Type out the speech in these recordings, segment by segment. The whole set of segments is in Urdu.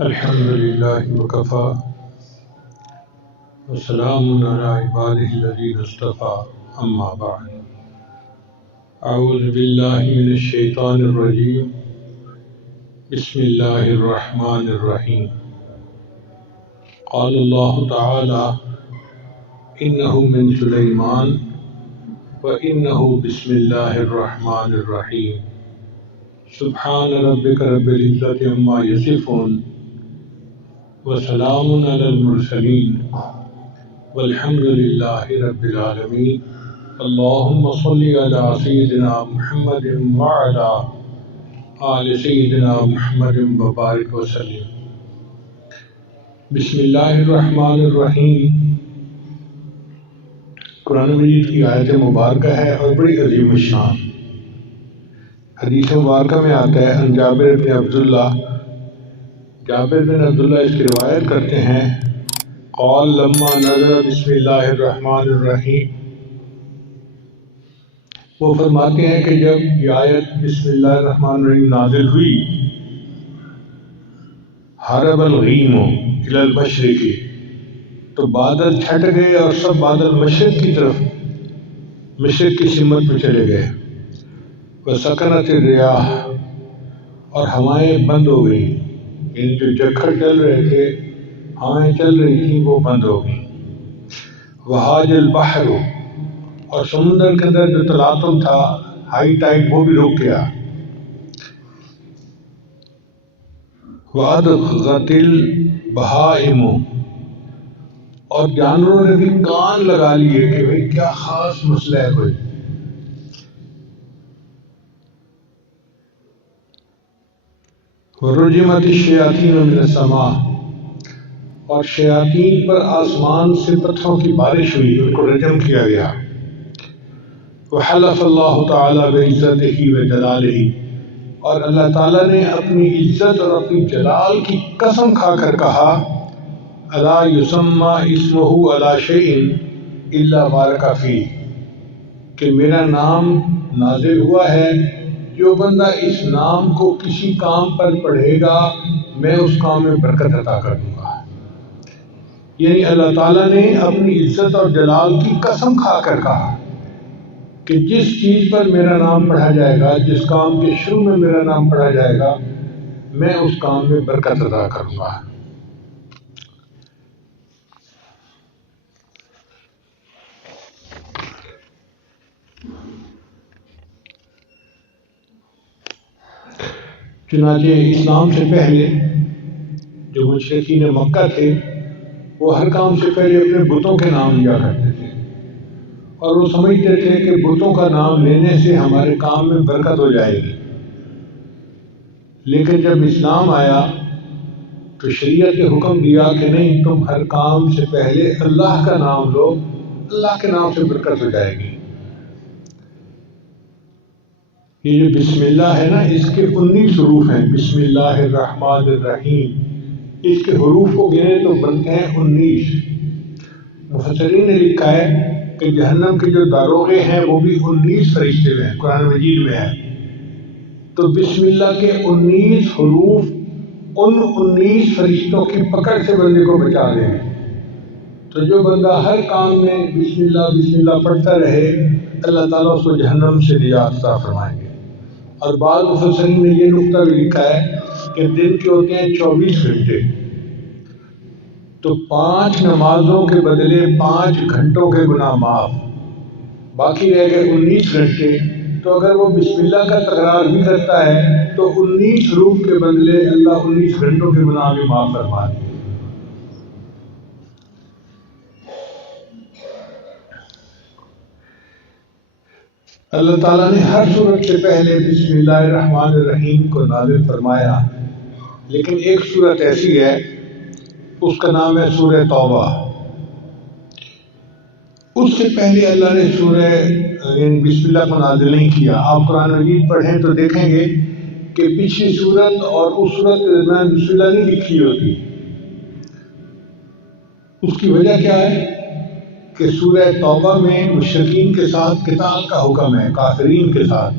الحمد لله وكفى وسلام على عباده الذين اصطفى أما بعد أعوذ بالله من الشيطان الرجيم بسم الله الرحمن الرحيم قال الله تعالى إنه من سليمان وإنه بسم الله الرحمن الرحيم سبحان ربك رب العزة عما يصفون وسلام على المرسلين والحمد لله رب العالمين اللهم صل على سيدنا محمد وعلى آل سيدنا محمد وبارك وسلم بسم اللہ الرحمن الرحیم قرآن مجید کی آیت مبارکہ ہے اور بڑی عظیم الشان۔ حدیث مبارکہ میں آتا ہے ان جابر بن عبداللہ اس کی روایت کرتے ہیں قال لما نزل بسم اللہ الرحمن الرحیم، وہ فرماتے ہیں کہ جب یہ آیت بسم اللہ الرحمن الرحیم نازل ہوئی حرب الغیم الی المشرق، تو بادل چھٹ گئے اور سب بادل مشرق کی طرف، مشرق کی سمت میں چلے گئے۔ وسکنت الریاح، اور ہوائیں بند ہو گئی، یعنی جو جکھڑ چل رہے تھے، ہوائیں چل رہی تھیں، وہ بند ہو گئی۔ وہاج البحر، اور سمندر کے اندر جو تلاطم تھا، ہائی ٹائڈ، وہ بھی رک گیا۔ وَأَدْغَتِ الْبَهَائِمُ، اور جانوروں نے بھی کان لگا لیے کہ بھئی کیا خاص مسئلہ ہے کوئی۔ وَرُجِمَتِ الشَّيَاطِينُ مِنَ السَّمَاءِ، اور شیاطین پر آسمان سے پتھروں کی بارش ہوئی، ان کو رجم کیا گیا۔ وحلف اللہ تعالیٰ بعزتہ وجلالہ، اور اللہ تعالیٰ نے اپنی عزت اور اپنی جلال کی قسم کھا کر کہا الا یسمى اسمہ علی شیء الا بارک فیہ، کہ میرا نام نازل ہوا ہے، جو بندہ اس نام کو کسی کام پر پڑھے گا میں اس کام میں برکت عطا کر دوں گا۔ یعنی اللہ تعالیٰ نے اپنی عزت اور جلال کی قسم کھا کر کہا کہ جس چیز پر میرا نام پڑھا جائے گا، جس کام کے شروع میں میرا نام پڑھا جائے گا، میں اس کام میں برکت عطا کروں گا۔ چنانچہ اسلام سے پہلے جو مشرکین مکہ تھے، وہ ہر کام سے پہلے اپنے بتوں کے نام لیا کرتے تھے، اور وہ سمجھتے تھے کہ بتوں کا نام لینے سے ہمارے کام میں برکت ہو جائے گی۔ لیکن جب اسلام آیا تو شریعت نے حکم دیا کہ نہیں، تم ہر کام سے پہلے اللہ کا نام لو، اللہ کے نام سے برکت ہو جائے گی۔ یہ جو بسم اللہ ہے نا، اس کے 19 حروف ہیں، بسم اللہ الرحمن الرحیم، اس کے حروف کو گنے تو بنتے ہیں 19۔ مفسرین نے لکھا ہے کہ جہنم کے جو داروغے ہیں وہ بھی 19 فرشتے ہیں، قرآن مجید میں ہے۔ تو بسم اللہ کے 19 حروف ان 19 فرشتوں کی پکڑ سے بندے کو بچا دیں گے۔ تو جو بندہ ہر کام میں بسم اللہ پڑھتا رہے، اللہ تعالیٰ اس کو جہنم سے نجات عطا فرمائیں گے۔ اور بعض مفسرین نے یہ نقطہ بھی لکھا ہے کہ دن کے ہوتے ہیں 24 گھنٹے، تو 5 نمازوں کے بدلے 5 گھنٹوں کے گناہ معاف، باقی رہ گئے 19 گھنٹے۔ تو اگر وہ بسم اللہ کا تکرار بھی کرتا ہے تو 19 حروف کے بدلے اللہ 19 گھنٹوں کے گناہ بھی معاف فرما دے۔ اللہ تعالیٰ نے ہر سورت سے پہلے بسم اللہ الرحمن الرحیم کو نازل فرمایا، لیکن ایک سورت ایسی ہے، اس کا نام ہے سورہ توبہ۔ اس سے پہلے اللہ نے سورہ بسم اللہ کو نازل نہیں کیا۔ آپ قرآن مجید پڑھیں تو دیکھیں گے کہ پچھلی سورت اور اس سورت کے درمیان بسم اللہ نہیں لکھی ہوتی۔ اس کی وجہ کیا ہے کہ سورہ توبہ میں مشرکین کے ساتھ قتال کا حکم ہے، کافرین کے ساتھ۔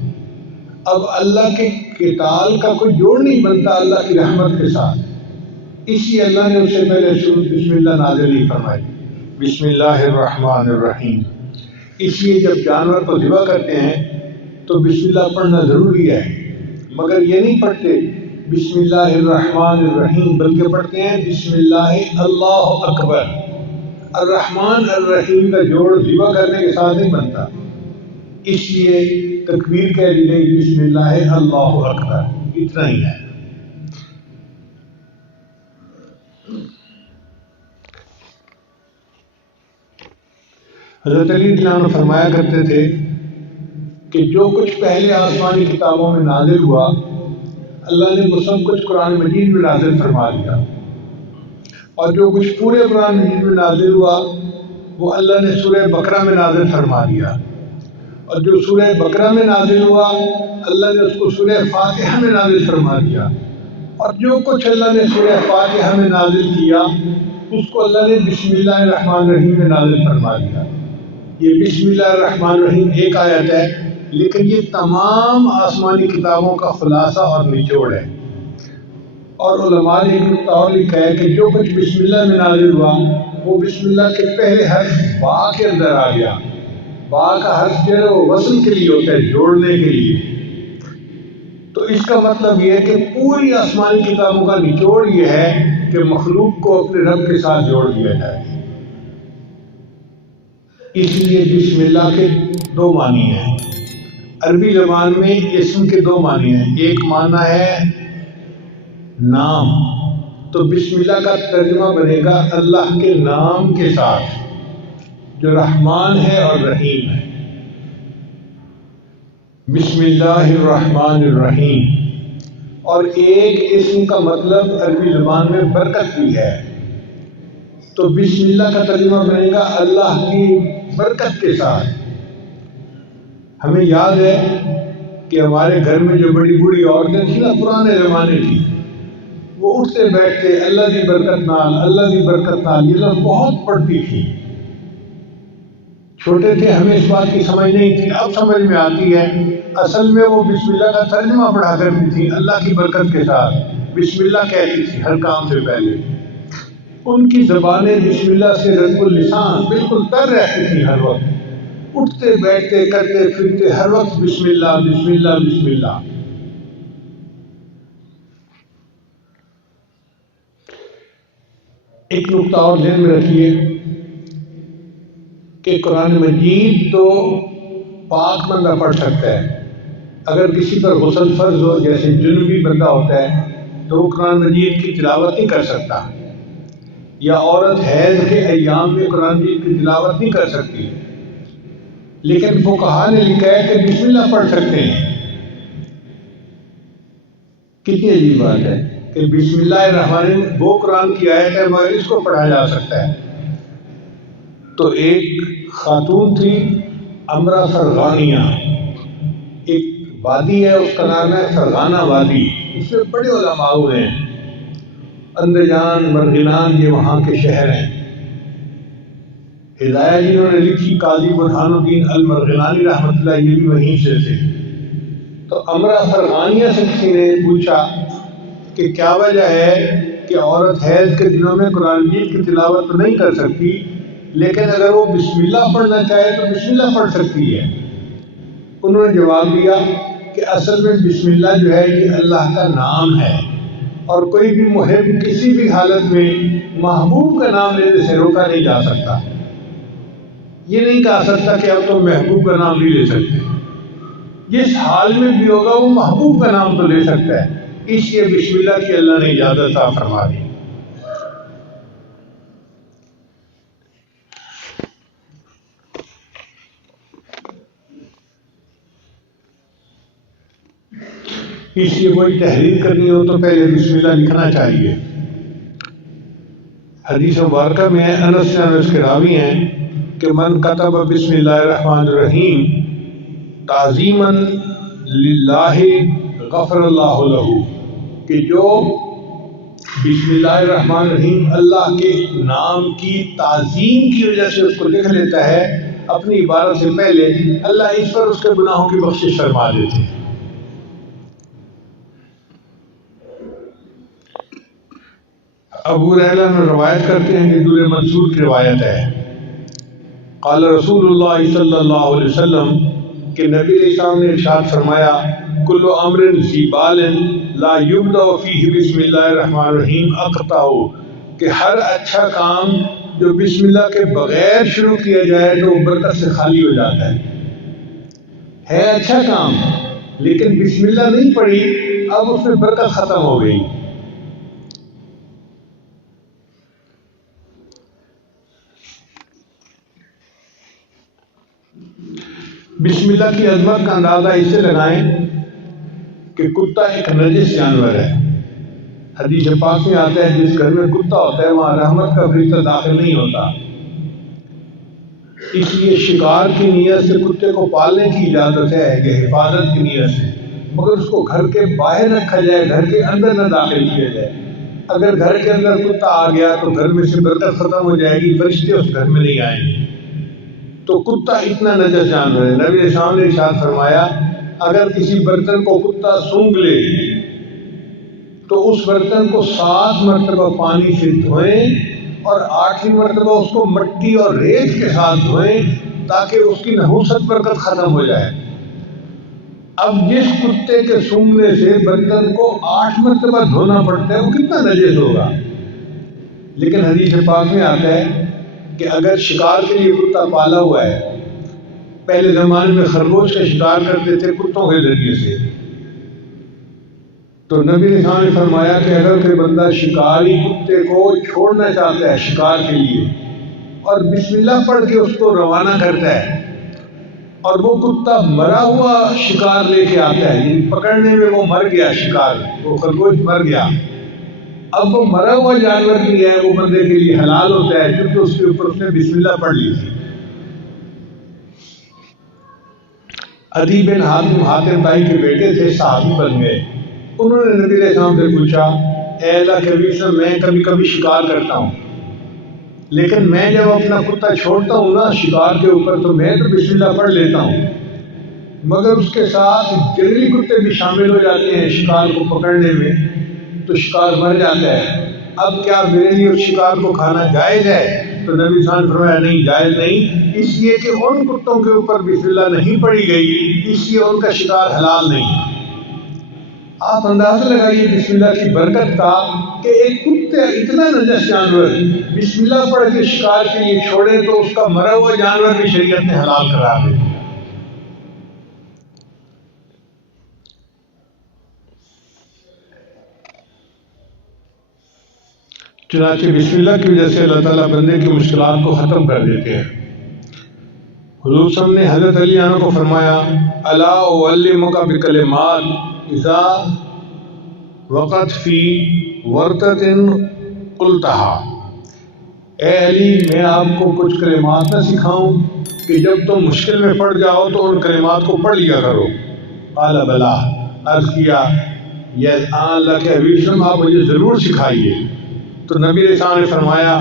اب اللہ کے قتال کا کوئی جوڑ نہیں بنتا اللہ کی رحمت کے ساتھ، اس لیے اللہ نے اس سے پہلے بسم اللہ نازل نہیں فرمائی، بسم اللہ الرحمن الرحیم۔ اس لیے جب جانور کو ذبح کرتے ہیں تو بسم اللہ پڑھنا ضروری ہے، مگر یہ نہیں پڑھتے بسم اللہ الرحمن الرحیم، بلکہ پڑھتے ہیں بسم اللہ اللہ اکبر۔ الرحمن الرحیم کا جوڑ ذبح کرنے کے ساتھ نہیں بنتا، اس لیے تکبیر کہہ دی گئی بسم اللہ اللہ اکبر، اتنا ہی ہے۔ حضرت علی رضی اللہ عنہ فرمایا کرتے تھے کہ جو کچھ پہلے آسمانی کتابوں میں نازل ہوا اللہ نے وہ سب کچھ قرآن مجید میں نازل فرما دیا، اور جو کچھ پورے قرآن مجید میں نازل ہوا وہ اللہ نے سورہ بقرہ میں نازل فرما دیا، اور جو سورہ بقرہ میں نازل ہوا اللہ نے اس کو سورہ فاتحہ میں نازل فرما دیا، اور جو کچھ اللہ نے سورہ فاتحہ میں نازل کیا اس کو اللہ نے بسم اللہ الرحمن الرحیم میں نازل فرما دیا۔ یہ بسم اللہ الرحمن الرحیم ایک آیت ہے، لیکن یہ تمام آسمانی کتابوں کا خلاصہ اور نچوڑ ہے۔ اور علماء نے ایک نقطہ اور لکھا ہے کہ جو کچھ بسم اللہ میں نازل ہوا وہ بسم اللہ کے پہلے حرف با کے اندر آ گیا۔ با کا حرف جو ہے وہ وصل کے لیے ہوتا ہے، جوڑنے کے لیے۔ تو اس کا مطلب یہ ہے کہ پوری آسمانی کتابوں کا نچوڑ یہ ہے کہ مخلوق کو اپنے رب کے ساتھ جوڑ دیا جائے۔ اس لیے بسم اللہ کے دو معنی ہیں۔ عربی زبان میں اسم کے دو معنی ہیں، ایک معنی ہے نام، تو بسم اللہ کا ترجمہ بنے گا اللہ کے نام کے ساتھ جو رحمان ہے اور رحیم ہے۔ بسم اللہ الرحمن الرحیم۔ اور ایک اسم کا مطلب عربی زبان میں برکت بھی ہے، تو بسم اللہ کا ترجمہ بنے گا اللہ کی برکت کے ساتھ۔ ہمیں یاد ہے کہ ہمارے گھر میں جو بڑی بوڑھی عورتیں تھیں نا پرانے زمانے کی، وہ اٹھتے بیٹھتے اللہ کی برکت نال، اللہ کی برکت نال، یہ لفظ بہت پڑھتی تھی۔ چھوٹے تھے ہمیں اس بات کی سمجھ نہیں تھی، اب سمجھ میں آتی ہے۔ اصل میں وہ بسم اللہ کا ترجمہ پڑھا کرتی تھی اللہ کی برکت کے ساتھ، بسم اللہ کہتی تھی ہر کام سے پہلے۔ ان کی زبانیں بسم اللہ سے رطب اللسان بالکل تر رہتی تھی، ہر وقت اٹھتے بیٹھتے کرتے پھرتے ہر وقت بسم اللہ بسم اللہ بسم اللہ۔ ایک نقطہ اور ذہن میں رکھیے کہ قرآن مجید تو پاک بندہ پڑھ سکتا ہے۔ اگر کسی پر غسل فرض ہو، جیسے جنوبی بندہ ہوتا ہے، تو وہ قرآن مجید کی تلاوت نہیں کر سکتا، یا عورت حیض کے ایام میں قرآن مجید کی تلاوت نہیں کر سکتی، لیکن فقہا نے لکھا ہے کہ بسم اللہ پڑھ سکتے ہیں۔ کتنی عجیب بات ہے کہ بسم اللہ الرحمن الرحیم وہ قرآن کی آیت ہے مگر اس کو پڑھا جا سکتا ہے۔ تو ایک خاتون تھی امرا فرغانیہ، ایک وادی ہے اس کا نام ہے فرغانہ وادی، اس میں بڑے علماء ہوئے ہیں، اندجان مرغنان یہ وہاں کے شہر ہیں۔ ہدایہ جنہوں نے لکھی قاضی برہان الدین المرغنانی رحمۃ اللہ، یہ بھی وہیں سے تھے۔ تو امرا فرغانیہ سے کسی نے پوچھا کہ کیا وجہ ہے کہ عورت حیض کے دنوں میں قرآن مجید کی تلاوت تو نہیں کر سکتی، لیکن اگر وہ بسم اللہ پڑھنا چاہے تو بسم اللہ پڑھ سکتی ہے؟ انہوں نے جواب دیا کہ اصل میں بسم اللہ جو ہے یہ اللہ کا نام ہے، اور کوئی بھی محب کسی بھی حالت میں محبوب کا نام لینے سے روکا نہیں جا سکتا۔ یہ نہیں کہا سکتا کہ اب تو محبوب کا نام نہیں لے سکتے، جس حال میں بھی ہوگا وہ محبوب کا نام تو لے سکتا ہے، اس لیے بسم اللہ کی اللہ نے اجازت عطا فرما دی۔ اس لیے کوئی تحریر کرنی ہو تو پہلے بسم اللہ لکھنا چاہیے۔ حدیث مبارکہ میں انس کے راوی ہیں کہ من کتب بسم اللہ الرحمن الرحیم تعظیما للہ غفر اللہ لہ، کہ جو بسم اللہ الرحمن الرحیم اللہ کے نام کی تعظیم کی وجہ سے اس کو لکھ لیتا ہے اپنی عبادت سے پہلے، اللہ اس پر اس کے گناہوں کی بخشش فرما دیتے ہیں۔ ابو ہریرہ میں روایت کرتے ہیں کہ دور منصور کی روایت ہے، قال رسول اللہ صلی اللہ علیہ وسلم کہ نبی علیہ السلام نے ارشاد فرمایا، کل امر ذی بال لا یبدأ فیہ بسم اللہ الرحمن الرحیم اقطعہ، کہ ہر اچھا کام جو بسم اللہ کے بغیر شروع کیا جائے تو برکت سے خالی ہو جاتا ہے اچھا کام لیکن بسم اللہ نہیں پڑھی، اب اس میں برکت ختم ہو گئی۔ بسم اللہ کی عظمت کا اندازہ اس سے لگائیں کہ کتا ایک نجس جانور ہے۔ حدیث پاک میں آتا ہے جس گھر میں کتا ہوتا ہے وہاں رحمت کا فرشتہ داخل نہیں ہوتا، اس لیے شکار کی نیت سے کتے کو پالنے کی اجازت ہے کہ حفاظت کی نیت سے، مگر اس کو گھر کے باہر رکھا جائے، گھر کے اندر نہ داخل کیا جائے۔ اگر گھر کے اندر کتا آ گیا تو گھر میں سے برکت ختم ہو جائے گی، فرشتے اس گھر میں نہیں آئیں گے۔ تو کتا اتنا نجس جانور ہے۔ نبی علیہ السلام نے ارشاد فرمایا، اگر کسی برتن کو کتا سونگھ لے تو اس برتن کو 7 مرتبہ پانی سے دھوئیں اور 8ویں مرتبہ اس کو مٹی اور ریت کے ساتھ دھوئیں تاکہ اس کی نحوست برکت ختم ہو جائے۔ اب جس کتے کے سونگھنے سے برتن کو 8 مرتبہ دھونا پڑتا ہے وہ کتنا نجس ہوگا۔ لیکن حدیث پاک میں آتا ہے کہ اگر شکار کے لیے کتا پالا ہوا ہے، پہلے زمانے میں خرگوش کا شکار کرتے تھے کتوں کے ذریعے سے، تو نبی نے فرمایا کہ اگر کوئی بندہ شکاری کتے کو چھوڑنا چاہتا ہے شکار کے لیے اور بسم اللہ پڑھ کے اس کو روانہ کرتا ہے اور وہ کتا مرا ہوا شکار لے کے آتا ہے، یعنی پکڑنے میں وہ مر گیا، شکار وہ خرگوش مر گیا، اب وہ مرا ہوا جانور بھی ہے وہ بندے کے لیے حلال ہوتا ہے کیونکہ اس کے اوپر اس نے بسم اللہ پڑھ لی تھی۔ عدی بن حاتم طائی کے بیٹے تھے، صحابی بن گئے۔ انہوں نے نبی علیہ السلام سے پوچھا، اے اللہ کے نبی صلی اللہ علیہ وسلم، میں کبھی کبھی شکار کرتا ہوں لیکن میں جب اپنا کتا چھوڑتا ہوں نا شکار کے اوپر تو میں تو بسم اللہ پڑھ لیتا ہوں، مگر اس کے ساتھ جنگلی کتے بھی شامل ہو جاتے ہیں شکار کو پکڑنے میں تو شکار مر جاتا ہے، اب کیا میرے لیے اس شکار کو کھانا جائز ہے؟ تو نبی صلی اللہ علیہ وسلم نے فرمایا نہیں، جائز نہیں، اس لیے کہ ان کتوں کے اوپر بسم اللہ نہیں پڑھی گئی، اس لیے ان کا شکار حلال نہیں۔ آپ اندازہ لگائیے بسم اللہ کی برکت کا کہ ایک کتے اتنا نجس جانور بسم اللہ پڑھ کے شکار کے لیے چھوڑے تو اس کا مرا ہوا جانور بھی شریعت نے حلال قرار دے۔ چنانچہ بسم اللہ کی وجہ سے اللہ تعالیٰ بندے کی مشکلات کو ختم کر دیتے ہیں۔ حضور صلی اللہ علیہ وسلم نے حضرت علی عنہ کو فرمایا، الا اعلمک بکلمات اذا وقت فی ورطۃ قلتها، اے علی میں آپ کو کچھ کلمات نہ سکھاؤں کہ جب تم مشکل میں پڑ جاؤ تو ان کلمات کو پڑھ لیا کرو۔ قال بلا، عرض کیا یا اللہ کے حبیب صلی اللہ علیہ وسلم آپ مجھے ضرور سکھائیے۔ تو نبی علیہ السلام نے فرمایا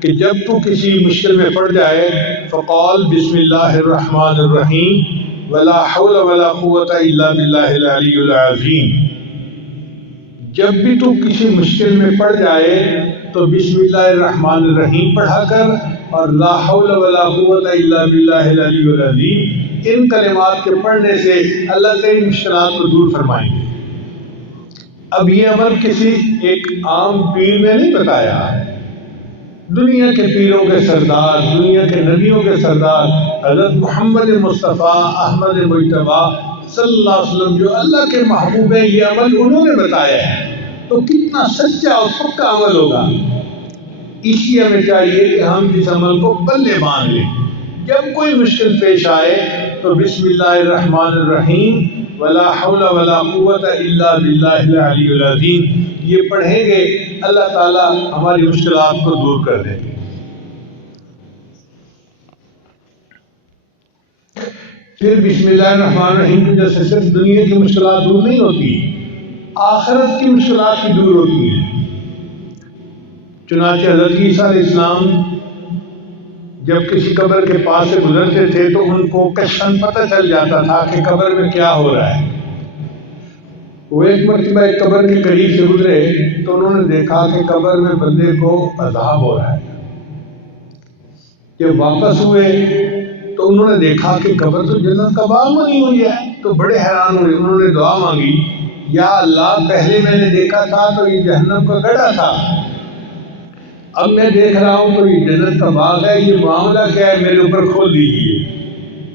کہ جب تو کسی مشکل میں پڑ جائے فقال بسم اللہ الرحمن الرحیم ولا حول ولا قوت الا باللہ العلی العظیم، جب بھی تو کسی مشکل میں پڑ جائے تو بسم اللہ الرحمن الرحیم پڑھا کر اور لا حول ولا قوت الا باللہ العلی العظیم، ان کلمات کے پڑھنے سے اللہ تیری مشکلات کو دور فرمائیں گے۔ اب یہ عمل کسی ایک عام پیر نے نہیں بتایا، دنیا کے پیروں کے سردار، دنیا کے نبیوں کے سردار حضرت محمد مصطفیٰ احمد مجتبیٰ صلی اللہ علیہ وسلم جو اللہ کے محبوب ہیں، یہ عمل انہوں نے بتایا ہے، تو کتنا سچا اور پکا عمل ہوگا۔ اس لیے ہمیں چاہیے کہ ہم اس عمل کو پلے باندھ لیں، جب کوئی مشکل پیش آئے تو بسم اللہ الرحمن الرحیم ولا حول ولا قوت الا باللہ العلی العظیم یہ پڑھیں گے، اللہ تعالیٰ ہماری مشکلات کو دور کر دیں گے۔ پھر بسم اللہ الرحمن الرحیم کی وجہ سے صرف دنیا کی مشکلات دور نہیں ہوتی، آخرت کی مشکلات بھی دور ہوتی ہیں۔ چنانچہ حضرت عیسیٰ علیہ السلام جب کسی قبر کے پاس سے گزرتے تھے تو ان کو کشفاً پتہ چل جاتا تھا کہ قبر میں کیا ہو رہا ہے۔ وہ ایک مرتبہ ایک قبر کے قریب سے گزرے تو انہوں نے دیکھا کہ قبر میں بندے کو عذاب ہو رہا ہے۔ جب واپس ہوئے تو انہوں نے دیکھا کہ قبر تو جنت کا باغ بنی ہوئی ہے، تو بڑے حیران ہوئے۔ انہوں نے دعا مانگی، یا اللہ پہلے میں نے دیکھا تھا تو یہ جہنم کا گڑھا تھا، اب میں دیکھ رہا ہوں تو یہ جنت کا باغ ہے، یہ معاملہ کیا ہے، میرے اوپر کھول دیجیے۔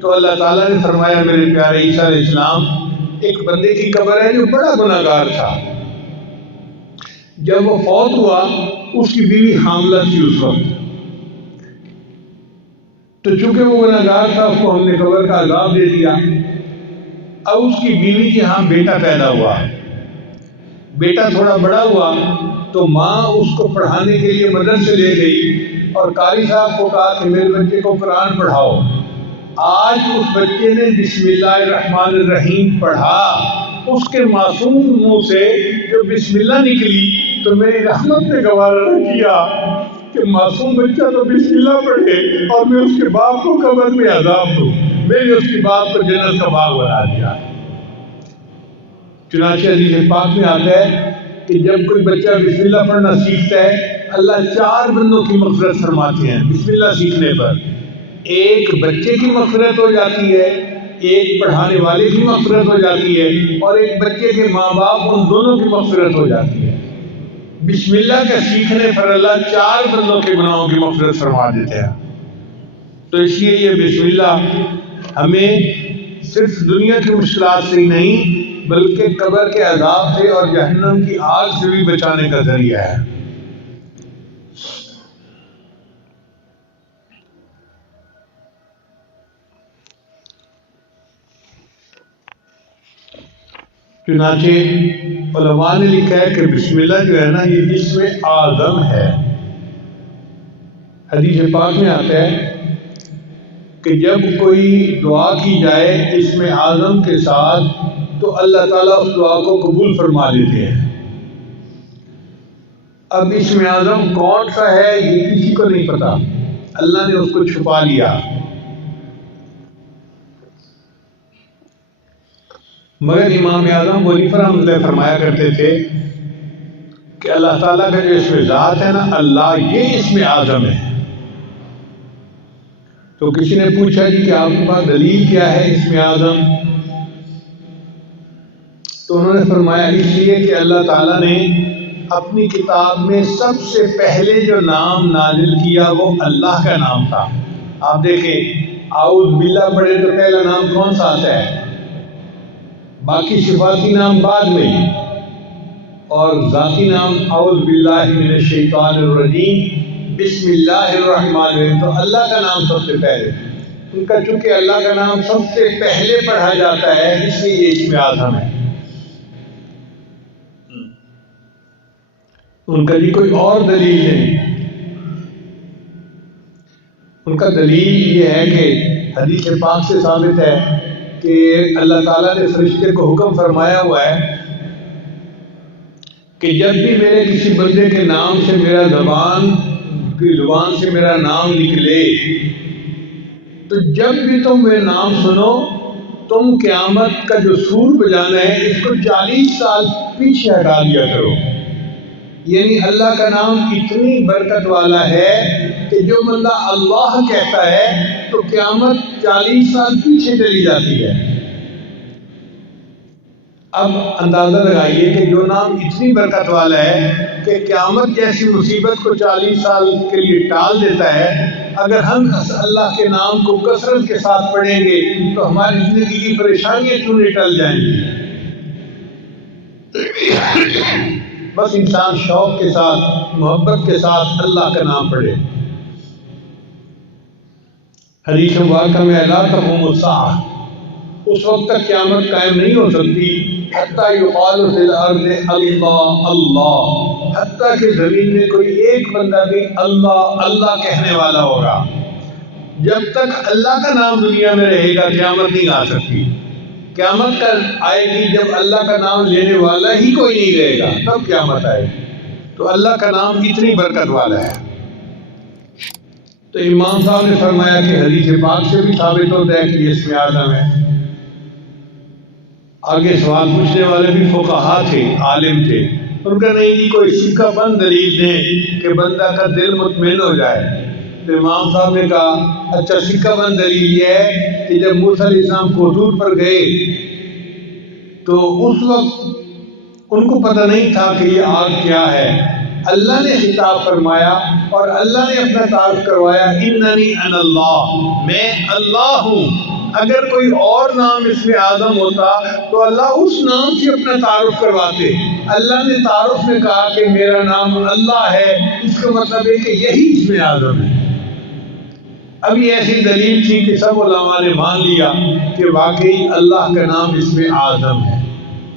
تو اللہ تعالیٰ نے فرمایا، میرے پیارے عیسیٰ علیہ السلام، ایک بندے کی قبر ہے جو بڑا گناہ گار تھا، جب وہ فوت ہوا اس کی بیوی حاملہ تھی اس وقت، تو چونکہ وہ گناہ گار تھا اس کو ہم نے قبر کا عذاب دے دیا۔ اب اس کی بیوی کے ہاں بیٹا پیدا ہوا، بیٹا تھوڑا بڑا ہوا تو ماں اس کو پڑھانے کے لیے مدرسے لے گئی اور قاری صاحب کو کہا کہ میرے بچے کو قرآن پڑھاؤ۔ آج اس بچے نے بسم اللہ الرحمن الرحیم پڑھا، اس کے معصوم منہ سے جو بسم اللہ نکلی تو میری رحمت نے گوارا نہ کیا کہ معصوم بچہ تو بسم اللہ پڑھے اور میں اس کے باپ کو قبر میں عذاب دوں، میں نے اس کے باپ کو جنت کا باغ بنا دیا۔ چنانچہ حدیث پاک میں آتا ہے کہ جب کوئی بچہ بسم اللہ پڑھنا سیکھتا ہے اللہ 4 بندوں کی مغفرت فرماتے ہیں بسم اللہ سیکھنے پر۔ ایک بچے کی مغفرت ہو جاتی ہے، ایک پڑھانے والے کی مغفرت ہو جاتی ہے، اور ایک بچے کے ماں باپ ان دونوں کی مغفرت ہو جاتی ہے۔ بسم اللہ کے سیکھنے پر اللہ 4 بندوں کے گناہوں کی مغفرت فرما دیتے ہیں۔ تو اس لیے یہ بسم اللہ ہمیں صرف دنیا کی مشکلات سے ہی نہیں بلکہ قبر کے عذاب سے اور جہنم کی آگ سے بھی بچانے کا ذریعہ ہے۔ چنانچہ علماء نے لکھا ہے کہ بسم اللہ جو ہے نا یہ اسم اعظم ہے۔ حدیث پاک میں آتا ہے کہ جب کوئی دعا کی جائے اسم اعظم کے ساتھ تو اللہ تعالیٰ اس دعا کو قبول فرما لیتے ہیں۔ اب اسم اعظم کون سا ہے یہ کسی کو نہیں پتا، اللہ نے اس کو چھپا لیا، مگر امام اعظم ابو حنیفہ رحمۃ اللہ فرمایا کرتے تھے کہ اللہ تعالیٰ کا جو اسم ذات ہے نا اللہ، یہ اسم اعظم ہے۔ تو کسی نے پوچھا جی کہ آپ کے پاس دلیل کیا ہے اسم اعظم؟ تو انہوں نے فرمایا اس لیے کہ اللہ تعالیٰ نے اپنی کتاب میں سب سے پہلے جو نام نازل کیا وہ اللہ کا نام تھا۔ آپ دیکھیں اعوذ باللہ پڑھے تو پہلا نام کون سا آتا ہے، باقی صفاتی نام بعد میں، اور ذاتی نام اعوذ باللہ من الشیطان الرجیم بسم اللہ الرحمن الرحیم، تو اللہ کا نام سب سے پہلے۔ ان کا چونکہ اللہ کا نام سب سے پہلے پڑھا جاتا ہے اس لیے یہ اسم اعظم ہے۔ ان کا بھی کوئی اور دلیل نہیں، ان کا دلیل یہ ہے کہ حدیث پاک سے ثابت ہے کہ اللہ تعالیٰ نے فرشتے کو حکم فرمایا ہوا ہے کہ جب بھی میرے کسی بندے کے نام سے میرا زبان سے میرا نام نکلے تو جب بھی تم میرے نام سنو تم قیامت کا جو سور بجانا ہے اس کو 40 سال پیچھے ہٹا دیا کرو۔ یعنی اللہ کا نام اتنی برکت والا ہے کہ جو بندہ اللہ کہتا ہے تو قیامت 40 سال پیچھے چلی جاتی ہے۔ اب اندازہ لگائیے کہ جو نام اتنی برکت والا ہے کہ قیامت جیسی مصیبت کو 40 سال کے لیے ٹال دیتا ہے، اگر ہم اللہ کے نام کو کثرت کے ساتھ پڑھیں گے تو ہماری زندگی کی پریشانیاں کیوں نہیں ٹل جائیں گی؟ بس انسان شوق کے ساتھ محبت کے ساتھ اللہ کا نام پڑھے۔ حدیث مبارکہ میں لا تقوم الساعہ، اس وقت تک قیامت قائم نہیں ہو سکتی حتیٰ یقال فی الارض اللہ اللہ، حتیٰ کہ زمین میں کوئی ایک بندہ بھی اللہ اللہ کہنے والا ہوگا۔ جب تک اللہ کا نام دنیا میں رہے گا قیامت نہیں آ سکتی۔ قیامت کا آئے گی جب اللہ کا نام لینے والا ہی کوئی نہیں رہے گا، تب قیامت آئے گی۔ تو اللہ کا نام اتنی برکت والا ہے۔ تو امام صاحب نے فرمایا کہ حدیث پاک سے بھی ثابت ہوتا ہے کہ یہ اسم اعظم ہے۔ آگے سوال پوچھنے والے بھی فقہا تھے، عالم تھے، ان کا نہیں جی کوئی سکہ بند دلیل دیں کہ بندہ کا دل مطمئن ہو جائے۔ تو امام صاحب نے کہا اچھا سکہ بند دلیل یہ ہے کہ جب موسیٰ علیہ السلام کوطور پر گئے تو اس وقت ان کو پتہ نہیں تھا کہ یہ آگ کیا ہے، اللہ نے خطاب فرمایا اور اللہ نے اپنا تعارف کروایا، اننی انا اللہ، میں اللہ ہوں۔ اگر کوئی اور نام اس میں اعظم ہوتا تو اللہ اس نام سے اپنا تعارف کرواتے۔ اللہ نے تعارف میں کہا کہ میرا نام اللہ ہے، اس کا مطلب ہے کہ یہی اس میں اعظم ہے۔ اب یہ ایسی دلیل تھی کہ سب علماء نے مان لیا کہ واقعی اللہ کا نام اس میں اعظم ہے۔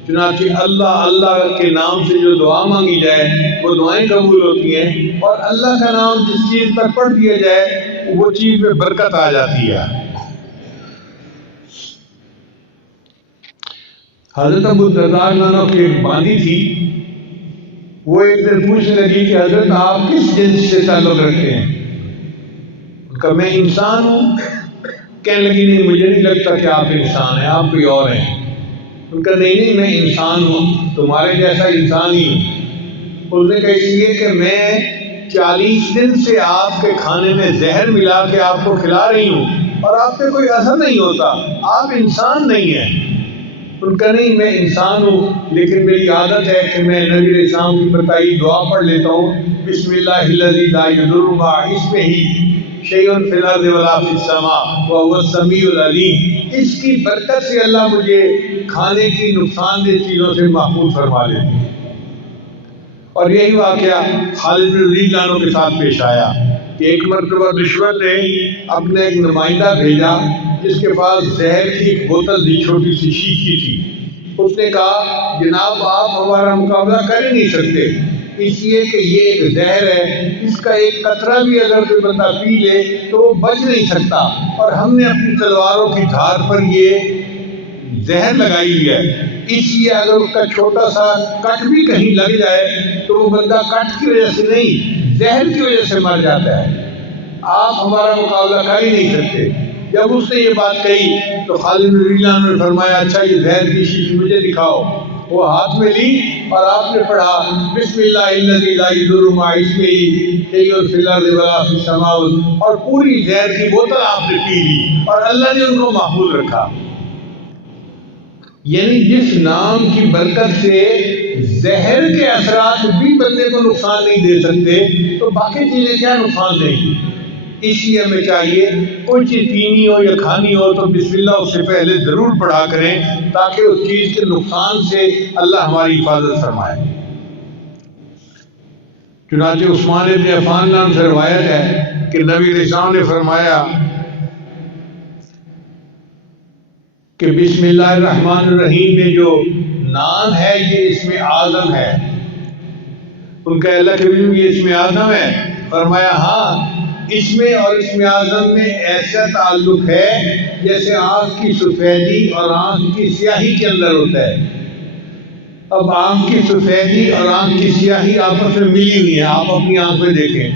چنانچہ اللہ اللہ کے نام سے جو دعا مانگی جائے وہ دعائیں قبول ہوتی ہیں، اور اللہ کا نام جس چیز پر پڑھ دیا جائے وہ چیز میں برکت آ جاتی ہے۔ حضرت ابو الدرداء نانو کی ایک باندی تھی، وہ ایک دن پوچھنے لگی کہ حضرت آپ کس جنس سے تعلق رکھتے ہیں؟ کہ میں انسان ہوں۔ کہنے لگی نہیں مجھے نہیں لگتا کہ آپ انسان ہیں، آپ کوئی اور ہیں۔ ان کا نہیں میں انسان ہوں، تمہارے جیسا انسان ہی ہوں۔ اس نے کہا اس لیے کہ میں 40 دن سے آپ کے کھانے میں زہر ملا کے آپ کو کھلا رہی ہوں اور آپ پہ کوئی اثر نہیں ہوتا، آپ انسان نہیں ہیں۔ ان کا نہیں میں انسان ہوں، لیکن میری عادت ہے کہ میں نبی علیہ السلام کی بتائی دعا پڑھ لیتا ہوں، بسم اللہ الذی لا یضر مع اسمہ شیء فی الارض ولا فی السماء وهو السمیع العلیم۔ اس کی برکت سے اللہ مجھے کھانے کی نقصان دہ چیزوں سے محفوظ فرما لیتے ہیں۔ اور یہی واقعہ خالد بن ولید عنہ کے ساتھ پیش آیا کہ ایک مرتبہ رشوت نے اپنے ایک نمائندہ بھیجا جس کے پاس زہر کی ایک بوتل تھی، چھوٹی سی شیشی تھی۔ اس نے کہا جناب آپ ہمارا مقابلہ کر ہی نہیں سکتے، اس لیے کہ یہ ایک زہر ہے، اس کا ایک قطرہ بھی اگر کوئی بندہ پی لے تو وہ بچ نہیں سکتا، اور ہم نے اپنی تلواروں کی دھار پر یہ زہر لگائی ہوئی ہے، اس لیے اگر اس کا چھوٹا سا کٹ بھی کہیں لگ جائے تو وہ بندہ کٹ کی وجہ سے نہیں زہر کی وجہ سے مر جاتا ہے، آپ ہمارا مقابلہ کر ہی نہیں سکتے۔ جب اس نے یہ بات کہی تو خالد بن ولید نے فرمایا اچھا یہ زہر کی شیشی مجھے دکھاؤ۔ وہ ہاتھ میں لی اور آپ نے پڑھا بسم اللہ الذی لا یضر مع اسمہ شیء فی الارض ولا فی السماء، اور پوری زہر کی بوتل آپ نے پی لی اور اللہ نے ان کو محفوظ رکھا۔ یعنی جس نام کی برکت سے زہر کے اثرات بھی بندے کو نقصان نہیں دے سکتے تو باقی چیزیں کیا نقصان دیں گی۔ اس لیے ہمیں چاہیے کوئی چیز پینی ہو یا کھانی ہو تو بسم اللہ اس سے پہلے ضرور پڑھا کریں تاکہ اس چیز کے نقصان سے اللہ ہماری حفاظت فرمائے۔ چنانچہ عثمان بن عفان نام سے روایت ہے کہ نبی علیہ السلام نے فرمایا کہ بسم اللہ الرحمن الرحیم میں جو نام ہے یہ اس میں اعظم ہے۔ ان کا اللہ کے یہ اس میں اعظم ہے؟ فرمایا ہاں، اس میں اور اس میں اعظم میں ایسا تعلق ہے جیسے آنکھ کی سفیدی اور آنکھ کی سیاہی کے اندر ہوتا ہے۔ اب آنکھ کی سفیدی اور آنکھ کی سیاہی آپس میں ملی ہوئی ہیں، آپ اپنی آنکھ میں دیکھیں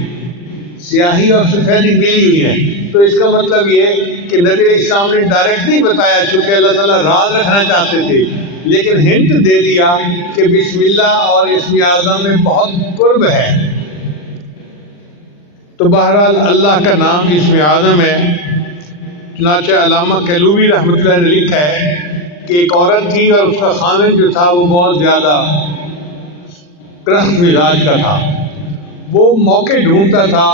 سیاہی اور سفیدی ملی ہوئی ہیں، تو اس کا مطلب یہ کہ نبی علیہ السلام نے ڈائریکٹ نہیں بتایا چونکہ اللہ تعالیٰ راز رکھنا چاہتے تھے، لیکن ہنٹ دے دیا کہ بسم اللہ اور اسم اعظم میں بہت قرب ہے۔ تو بہرحال اللہ کا نام اسم اعظم ہے۔ چنانچہ علامہ کیلوی رحمۃ اللہ نے لکھا ہے کہ ایک عورت تھی اور اس کا خامن جو تھا وہ بہت زیادہ کرخت مزاج کا تھا۔ وہ موقع ڈھونڈتا تھا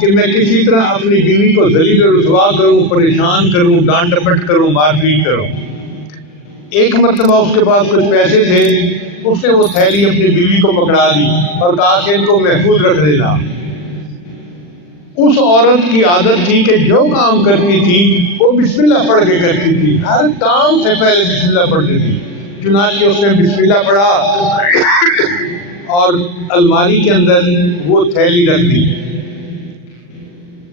کہ میں کسی طرح اپنی بیوی کو ذلیل و رسوا کروں، پریشان کروں، ڈانٹ ڈپٹ کروں، مار پیٹ کروں۔ ایک مرتبہ اس کے پاس کچھ پیسے تھے، اس نے وہ تھیلی اپنی بیوی کو پکڑا دی اور کہا کہ ان کو محفوظ رکھ دینا۔ اس عورت کی عادت تھی کہ جو کام کرتی تھی وہ بسم اللہ پڑھ کے کرتی تھی، ہر کام سے پہلے بسم اللہ پڑھتی تھی۔ چنانچہ اس نے بسم اللہ پڑھا اور الماری کے اندر وہ تھیلی رکھ دی۔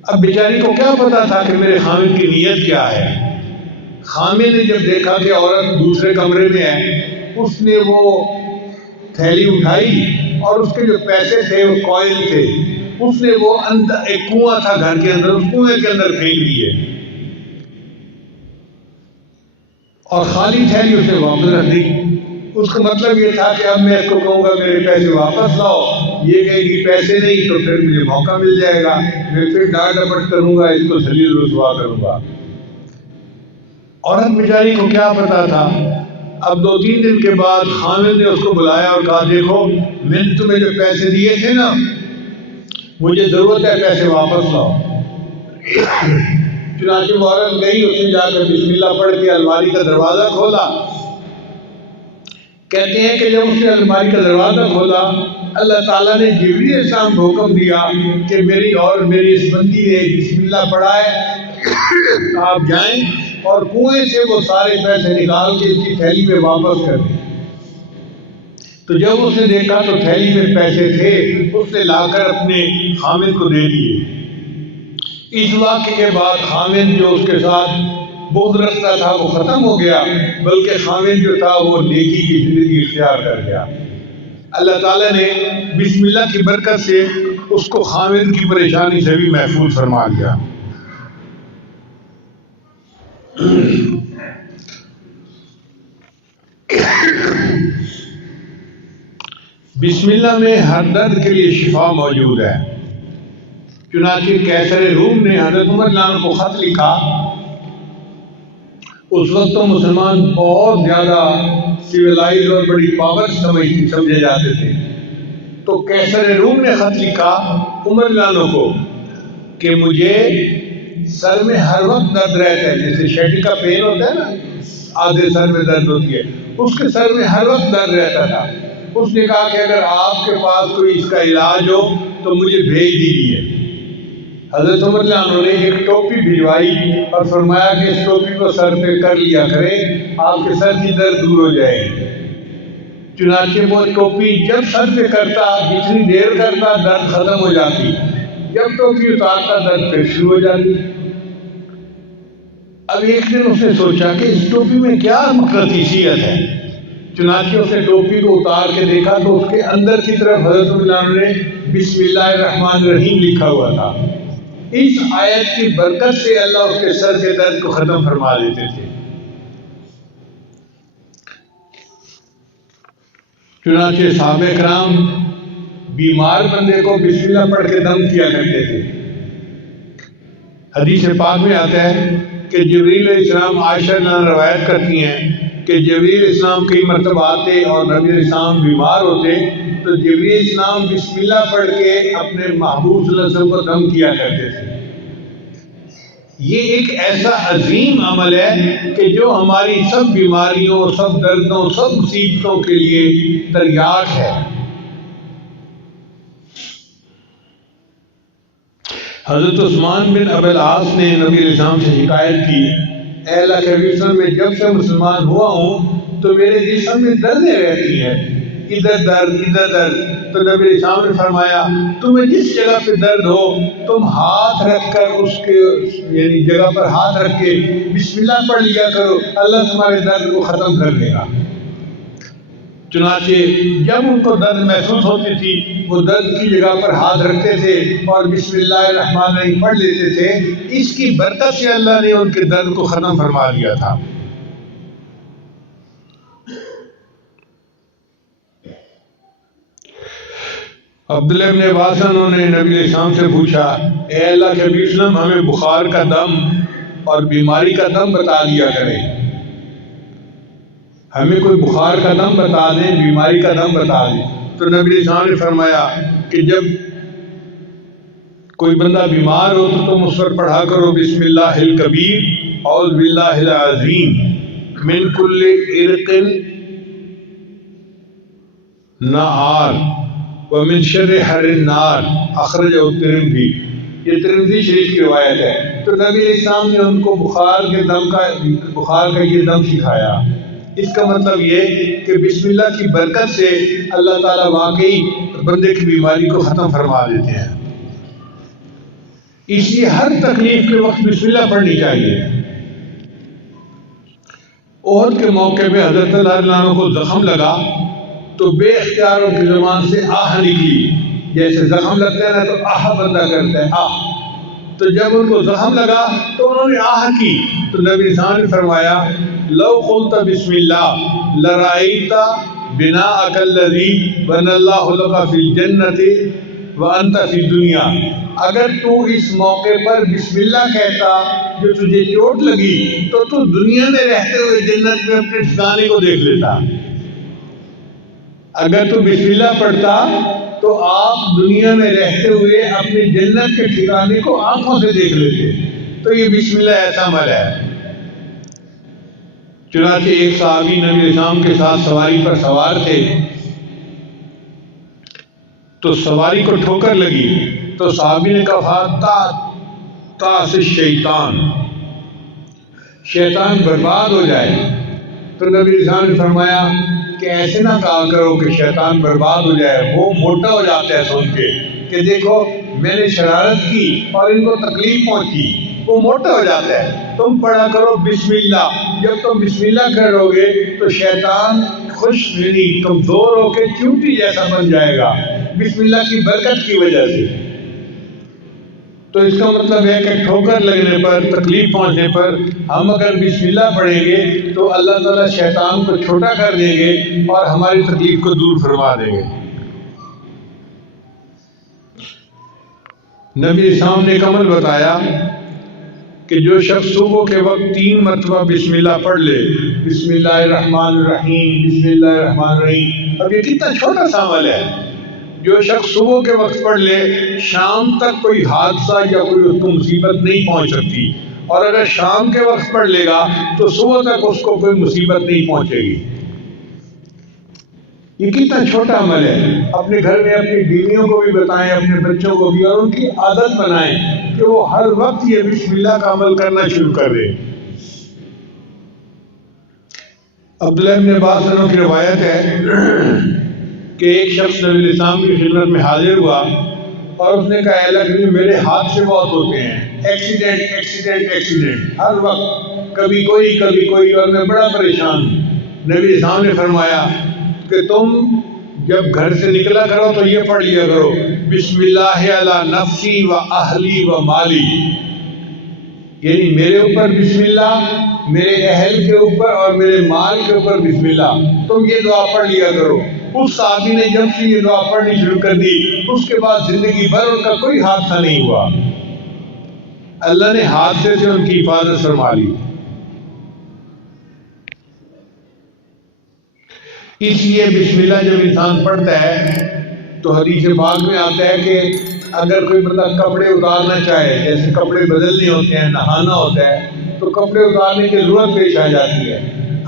اب بیچاری کو کیا پتا تھا کہ میرے خامن کی نیت کیا ہے۔ خامن نے جب دیکھا کہ عورت دوسرے کمرے میں ہے، اس نے وہ تھیلی اٹھائی اور اس کے جو پیسے تھے وہ کوئن تھے، اس نے وہ اندر ایک کنواں تھا گھر کے اندر، اس کنویں کے اندر پھینک دیے۔ اور خالی تھیلی اسے واپس رکھ دی۔ اس کا مطلب یہ تھا کہ اب میں اس کو کہوں گا میرے پیسے واپس لاؤ، یہ کہے گی پیسے نہیں تو پھر مجھے موقع مل جائے گا، میں پھر ڈانٹ ڈپٹ کروں گا، اس کو ذلیل رسوا کروں گا۔ عورت بیچاری کو کیا پتا تھا۔ اب 2-3 دن کے بعد خامد نے اس کو بلایا اور کہا دیکھو میں نے تمہیں جو پیسے دیے تھے نا، مجھے ضرورت ہے، پیسے واپس لاؤ۔ چنانچہ وہ عورت گئی، اس نے جا کر بسم اللہ پڑھ کے الماری کا دروازہ کھولا۔ کہتے ہیں کہ جب اس نے الماری کا دروازہ کھولا، اللہ تعالیٰ نے جبریل علیہ السلام کو حکم دیا کہ میری اور میری اس بندی نے بسم اللہ پڑھا ہے، آپ جائیں اور کنویں سے وہ سارے پیسے نکال کے اس کی تھیلی میں واپس کر دیں۔ تو جب اس نے دیکھا تو تھیلی میں پیسے تھے، اس نے لا کر اپنے خامد کو دے دیے۔ اس واقعے کے بعد خامد جو اس کے ساتھ بغض رکھتا تھا وہ ختم ہو گیا، بلکہ خامد جو تھا وہ نیکی کی زندگی اختیار کر گیا۔ اللہ تعالیٰ نے بسم اللہ کی برکت سے اس کو خامد کی پریشانی سے بھی محفوظ فرما دیا۔ بسم اللہ میں ہر درد کے لیے شفا موجود ہے۔ چنانچہ قیصر روم نے حضرت عمر رضی اللہ عنہ کو خط لکھا۔ اس وقت تو مسلمان بہت زیادہ سویلائز اور بڑی پاور سمجھے جاتے تھے، تو قیصر روم نے خط لکھا عمر رضی اللہ عنہ کو کہ مجھے سر میں ہر وقت درد رہتا ہے، جیسے شیٹی کا پین ہوتا ہے نا، آدھے سر میں درد ہوتی ہے، اس کے سر میں ہر وقت درد رہتا تھا۔ اس نے کہا کہ اگر آپ کے پاس کوئی اس کا علاج ہو تو مجھے بھیج دیجیے۔ حضرت عمر رضی اللہ عنہ نے ایک ٹوپی بھجوائی اور فرمایا کہ اس ٹوپی کو سر پہ کر لیا کرے، آپ کے سر کی درد دور ہو جائے گی۔ چنانچہ وہ ٹوپی جب سر پہ کرتا، جتنی دیر کرتا درد ختم ہو جاتی، جب ٹوپی اتارتا درد پھر شروع ہو جاتی۔ اب ایک دن اس نے سوچا کہ اس ٹوپی میں کیا مقناطیسیت ہے، چنانچہ اس نے ٹوپی کو اتار کے دیکھا تو اس کے اندر کی طرف حضرت عمر رضی اللہ عنہ نے بسم اللہ الرحمن الرحیم لکھا ہوا تھا۔ اس آیت کی برکت سے اللہ اس کے سر کے درد کو ختم فرما دیتے تھے۔ چنانچہ صحابہ کرام بیمار بندے کو بسم اللہ پڑھ کے دم کیا کرتے تھے۔ حدیث پاک میں آتا ہے کہ جبریل علیہ السلام عائشہ روایت کرتی ہیں کہ جبریل علیہ السلام کئی مرتبہ آتے اور نبی علیہ السلام بیمار ہوتے تو جبریل علیہ السلام بسم اللہ پڑھ کے اپنے محبوب صلی اللہ علیہ وسلم کو دم کیا کرتے تھے۔ یہ ایک ایسا عظیم عمل ہے کہ جو ہماری سب بیماریوں، سب دردوں، سب مصیبتوں کے لیے تریاق ہے۔ حضرت عثمان بن ابی العاص نے نبی علیہ السلام سے شکایت کی، اے اللہ کے حبیب صلی اللہ علیہ وسلم، میں جب سے مسلمان ہوا ہوں تو میرے جسم میں دردیں رہتی ہیں، ادھر درد ادھر درد۔ تو نبی علیہ السلام نے فرمایا تمہیں جس جگہ پہ درد ہو تم ہاتھ رکھ کر اس کے یعنی جگہ پر ہاتھ رکھ کے بسم اللہ پڑھ لیا کرو، اللہ تمہارے درد کو ختم کر دے گا۔ چنانچہ جب ان کو درد محسوس ہوتی تھی وہ درد کی جگہ پر ہاتھ رکھتے تھے اور بسم اللہ الرحمن الرحیم پڑھ لیتے تھے۔ اس کی برکت سے اللہ نے ان کے درد کو ختم فرما دیا تھا۔ عبداللہ بن عباس انہوں نے نبی علیہ السلام سے پوچھا، اے اللہ کے حبیب صلی اللہ علیہ وسلم، ہمیں بخار کا دم اور بیماری کا دم بتا دیا کریں، ہمیں کوئی بخار کا دم بتا دیں، بیماری کا دم بتا دیں۔ تو نبی علیہ السلام نے فرمایا کہ جب کوئی بندہ بیمار ہو تو تم اس پر پڑھا کرو بسم اللہ الکبیر اعوذ باللہ العظیم من کل عرق نار ومن شر حر النار اخرجہ الترمذی۔ یہ ترمذی شریف کی روایت ہے۔ تو نبی علیہ السلام نے ان کو بخار کا یہ دم سکھایا۔ اس کا مطلب یہ کہ بسم اللہ کی برکت سے اللہ تعالیٰ واقعی بندے کی بیماری کو ختم فرما دیتے ہیں۔ اس لیے ہر تکلیف کے وقت بسم اللہ پڑھنی چاہیے۔ احد کے موقع پہ حضرت علی رضی اللہ عنہ کو زخم لگا تو بے اختیار ان کی زبان سے آہ نکلی، جیسے زخم لگتا ہے نا تو آہ بندہ کرتا ہے، آہ۔ تو جب ان کو زخم لگا تو انہوں نے آہ کی تو نبی صلی اللہ علیہ وسلم نے فرمایا لو قلت بسم اللہ لرأیت بناءک الذی بنى اللہ لک فی الجنۃ وانت فی الدنیا، اگر تو اس موقع پر بسم اللہ کہتا جو تجھے چوٹ لگی تو دنیا میں رہتے ہوئے جنت میں اپنے ٹھکانے کو دیکھ لیتا۔ اگر تو بسم اللہ پڑھتا تو آپ دنیا میں رہتے ہوئے اپنے جنت کے ٹھکانے کو آنکھوں سے دیکھ لیتے۔ تو یہ بسم اللہ ایسا عمل ہے۔ چنانچہ ایک صحابی نبی علیہ السلام کے ساتھ سواری پر سوار تھے، تو سواری کو ٹھوکر لگی تو صحابی نے کہا تا سے شیطان برباد ہو جائے۔ تو نبی علیہ السلام نے فرمایا کہ ایسے نہ کہا کرو کہ شیطان برباد ہو جائے، وہ موٹا ہو جاتا ہے سن کے کہ دیکھو میں نے شرارت کی اور ان کو تکلیف پہنچی، وہ موٹا ہو جاتا ہے۔ تم پڑھا کرو بسم اللہ، جب تم بسم اللہ کرو گے تو شیطان خوش یعنی کمزور ہو کے چونٹی جیسا بن جائے گا بسم اللہ کی برکت کی وجہ سے۔ تو اس کا مطلب ہے کہ ٹھوکر لگنے پر، تکلیف پہنچنے پر ہم اگر بسم اللہ پڑھیں گے تو اللہ تعالیٰ شیطان کو چھوٹا کر دیں گے اور ہماری تکلیف کو دور فرما دیں گے۔ نبی اسلام نے ایک عمل بتایا کہ جو شخص صبح کے وقت 3 مرتبہ بسم اللہ پڑھ لے، بسم اللہ الرحمن الرحیم، بسم اللہ الرحمن الرحیم، اب یہ کتنا چھوٹا سا عمل ہے، جو شخص صبح کے وقت پڑھ لے شام تک کوئی حادثہ یا کوئی اس کو مصیبت نہیں پہنچ سکتی، اور اگر شام کے وقت پڑھ لے گا تو صبح تک اس کو کوئی مصیبت نہیں پہنچے گی۔ یہ کتنا چھوٹا عمل ہے۔ اپنے گھر میں اپنی بیویوں کو بھی بتائیں، اپنے بچوں کو بھی، اور ان کی عادت بنائیں کہ وہ ہر وقت یہ بسم اللہ کا عمل کرنا شروع کر دیں۔ عبداللہ بن عباس عنہ کی روایت ہے کہ ایک شخص نبی علیہ السلام کی خدمت میں حاضر ہوا اور اس نے کہا اے اللہ کریم میرے حادثے بہت ہوتے ہیں، ایکسیڈنٹ ہر وقت، کبھی کوئی اور میں بڑا پریشان ہوں۔ نبی علیہ السلام نے فرمایا کہ تم جب گھر سے نکلا کرو تو یہ پڑھ لیا کرو بسم اللہ علی نفسی و اہلی و مالی، یعنی میرے اوپر بسم اللہ، میرے اہل کے اوپر اور میرے مال کے اوپر بسم اللہ، تم یہ دعا پڑھ لیا کرو۔ اس صحابی نے جب سے یہ دعا پڑھنی شروع کر دی اس کے بعد زندگی بھر ان کا کوئی حادثہ نہیں ہوا، اللہ نے حادثے سے ان کی حفاظت فرما لی۔ اس لیے بسم اللہ جب انسان پڑھتا ہے تو حدیث پاک میں آتا ہے کہ اگر کوئی بندہ کپڑے اتارنا چاہے، جیسے کپڑے بدلنے ہوتے ہیں، نہانا ہوتا ہے، تو کپڑے اتارنے کی ضرورت پیش آ جاتی ہے،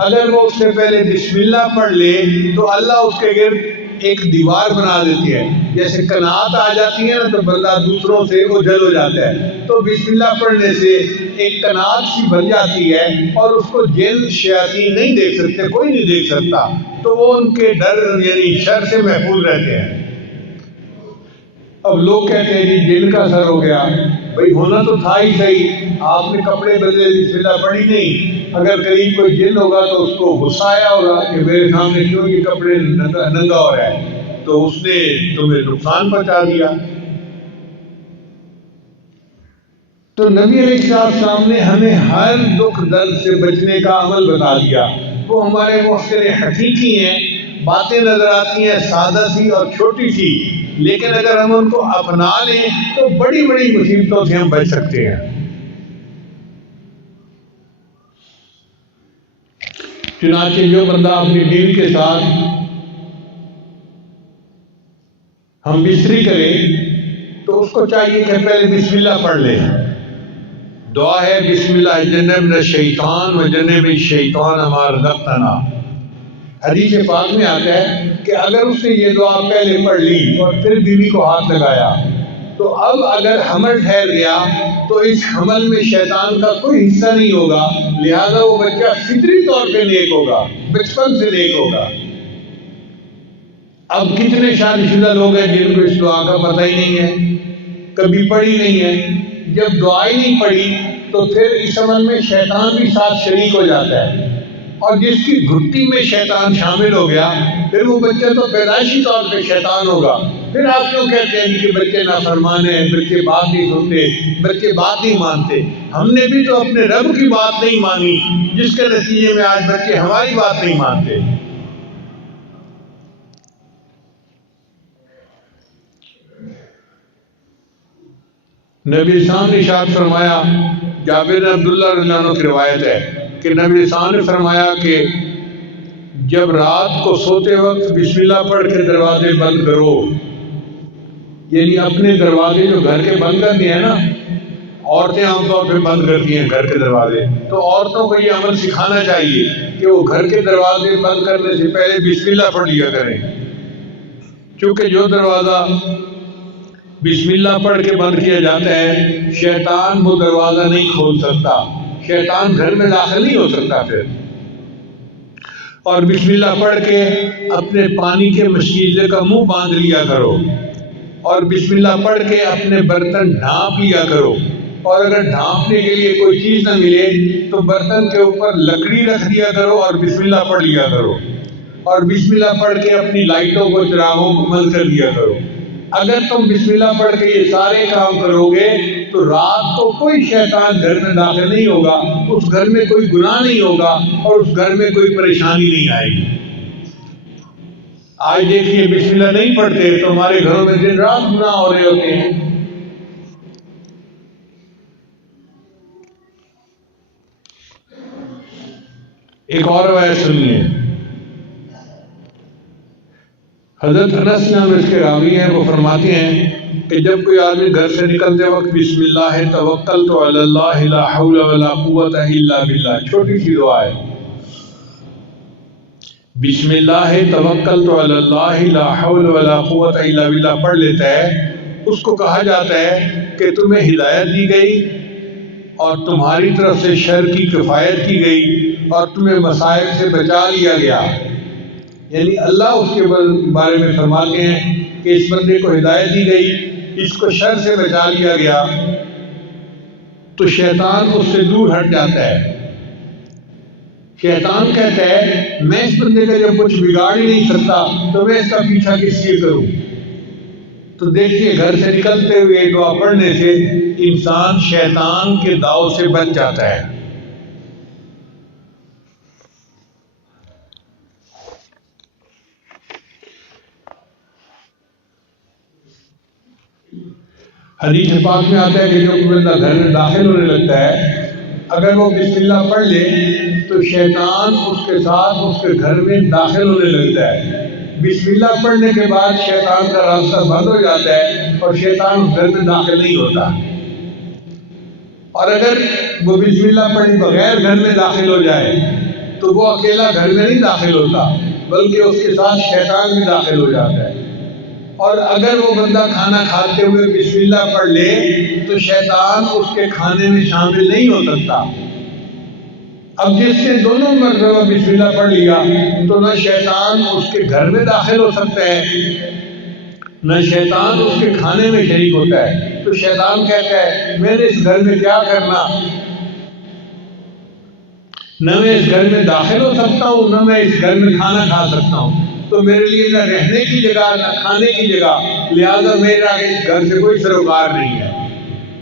اگر وہ اس سے پہلے بسم اللہ پڑھ لے تو اللہ اس کے گرد ایک دیوار بنا دیتی ہے، جیسے قناعت آ جاتی ہے نا تو بندہ دوسروں سے اوجھل ہو جاتا ہے، تو بسم اللہ پڑھنے سے ایک قناعت سی بن جاتی ہے اور اس کو جن شیاطین نہیں دیکھ سکتے، کوئی نہیں دیکھ سکتا، تو وہ ان کے ڈر یعنی شر سے محفوظ رہتے ہیں۔ اب لوگ کہتے ہیں جی جن کا اثر ہو گیا، بھائی ہونا تو تھا ہی صحیح، آپ نے کپڑے بدلے بسم اللہ پڑھی نہیں، اگر قریب کوئی جن ہوگا تو اس کو غصہ آیا ہوگا کہ میرے سامنے کیوں یہ کپڑے ننگا ہو رہا ہے، تو اس نے تمہیں نقصان پہنچا دیا۔ تو نبی علیہ السلام نے ہمیں ہر دکھ درد سے بچنے کا عمل بتا دیا۔ وہ ہمارے محسن حقیقی ہیں، باتیں نظر آتی ہیں سادہ سی اور چھوٹی سی، لیکن اگر ہم ان کو اپنا لیں تو بڑی بڑی مصیبتوں سے ہم بچ سکتے ہیں۔ چنانچہ جو بندہ اپنی بیوی کے ساتھ ہم بستری کرے تو اس کو چاہیے کہ پہلے بسم اللہ پڑھ لے۔ دعا ہے بسم اللہ جنبنا الشیطان و جنب الشیطان ما رزقتنا۔ حدیث پاک میں آتا ہے کہ اگر اس نے یہ دعا پہلے پڑھ لی اور پھر بیوی کو ہاتھ لگایا تو اب اگر حمل ٹھہر گیا تو اس حمل میں شیطان کا کوئی حصہ نہیں ہوگا، لہذا وہ بچہ فطری طور پہ نیک ہوگا، بچپن سے نیک ہوگا۔ اب کتنے شادی شدہ لوگ ہیں جن کو اس دعا کا پتہ ہی نہیں ہے، کبھی پڑھی نہیں ہے، جب دعا ہی نہیں پڑھی تو پھر اس عمل میں شیطان بھی ساتھ شریک ہو جاتا ہے، اور جس کی گھٹی میں شیطان شامل ہو گیا پھر وہ بچہ تو پیدائشی طور پہ شیطان ہوگا، پھر آپ کیوں کہتے ہیں کہ بچے نافرمان ہیں، بچے بات نہیں سنتے، بچے بات نہیں مانتے؟ ہم نے بھی تو اپنے رب کی بات نہیں مانی، جس کے نتیجے میں آج بچے ہماری بات نہیں مانتے۔ نبی اسلام نے ارشاد فرمایا، جابر بن عبداللہ رضی اللہ عنہ کی روایت ہے کہ نبی اسلام نے فرمایا کہ جب رات کو سوتے وقت بسم اللہ پڑھ کے دروازے بند کرو، یعنی اپنے دروازے جو گھر کے بند کرتے ہیں نا، عورتیں عام طور پہ بند کرتی ہیں گھر کے دروازے، تو عورتوں کو یہ عمل سکھانا چاہیے کہ وہ گھر کے دروازے بند کرنے سے پہلے بسم اللہ پڑھ لیا کریں، کیونکہ جو دروازہ بسم اللہ پڑھ کے بند کیا جاتا ہے، شیطان وہ دروازہ نہیں کھول سکتا، شیطان گھر میں داخل نہیں ہو سکتا پھر۔ اور بسم اللہ پڑھ کے اپنے پانی کے مشکیزے کا منہ باندھ لیا کرو، اور بسم اللہ پڑھ کے اپنے برتن ڈھانپ لیا کرو، اور اگر ڈھانپنے کے لیے کوئی چیز نہ ملے تو برتن کے اوپر لکڑی رکھ دیا کرو اور بسم اللہ پڑھ لیا کرو، اور بسم اللہ پڑھ کے اپنی لائٹوں کو چراغوں کو بند کر دیا کرو۔ اگر تم بسم اللہ پڑھ کے یہ سارے کام کرو گے تو رات کو کوئی شیطان گھر میں داخل نہیں ہوگا، اس گھر میں کوئی گناہ نہیں ہوگا، اور اس گھر میں کوئی پریشانی نہیں آئے گی۔ آج دیکھیے بسم اللہ نہیں پڑھتے تو ہمارے گھروں میں دن رات گناہ ہو رہے ہوتے ہیں۔ ایک اور روایت سنیے، حضرت انس اس کے راوی ہیں، وہ فرماتے ہیں کہ جب کوئی آدمی گھر سے نکلتے وقت بسم اللہ توکلت علی اللہ لا حول ولا قوت الا باللہ، چھوٹی سی دعا ہے، بسم اللہ توکلت علی اللہ لا حول ولا قوت الا باللہ پڑھ لیتا ہے، اس کو کہا جاتا ہے کہ تمہیں ہدایت دی گئی اور تمہاری طرف سے شر کی کفایت کی گئی اور تمہیں مصائب سے بچا لیا گیا۔ یعنی اللہ اس کے بارے میں فرماتے ہیں کہ اس بندے کو ہدایت دی گئی، اس کو شر سے بچا لیا گیا، تو شیطان اس سے دور ہٹ جاتا ہے۔ شیطان کہتا ہے میں اس بندے کا جب کچھ بگاڑ ہی نہیں سکتا تو میں اس کا پیچھا کس لیے کروں؟ تو دیکھیے گھر سے نکلتے ہوئے دعا پڑھنے سے انسان شیطان کے داؤ سے بچ جاتا ہے۔ حدیث پاک میں آتا ہے کہ جو بندہ گھر میں داخل ہونے لگتا ہے، اگر وہ بسم اللہ پڑھ لے تو شیطان اس کے ساتھ اس کے گھر میں داخل ہونے لگتا ہے۔ بسم اللہ پڑھنے کے بعد شیطان کا راستہ بند ہو جاتا ہے اور شیطان اس گھر میں داخل نہیں ہوتا۔ اور اگر وہ بسم اللہ پڑھے بغیر گھر میں داخل ہو جائے تو وہ اکیلا گھر میں نہیں داخل ہوتا، بلکہ اس کے ساتھ شیطان بھی داخل ہو جاتا ہے۔ اور اگر وہ بندہ کھانا کھاتے ہوئے بسم اللہ پڑھ لے تو شیطان اس کے کھانے میں شامل نہیں ہو سکتا۔ اب جس نے دونوں مرتبہ بسم اللہ پڑھ لیا تو نہ شیطان اس کے گھر میں داخل ہو سکتا ہے، نہ شیطان اس کے کھانے میں شریک ہوتا ہے۔ تو شیطان کہتا ہے میں نے اس گھر میں کیا کرنا، نہ میں اس گھر میں داخل ہو سکتا ہوں، نہ میں اس گھر میں کھانا کھا سکتا ہوں، تو میرے لیے نہ رہنے کی جگہ نہ کھانے کی جگہ، لہذا میرا اس گھر سے کوئی سروکار نہیں ہے۔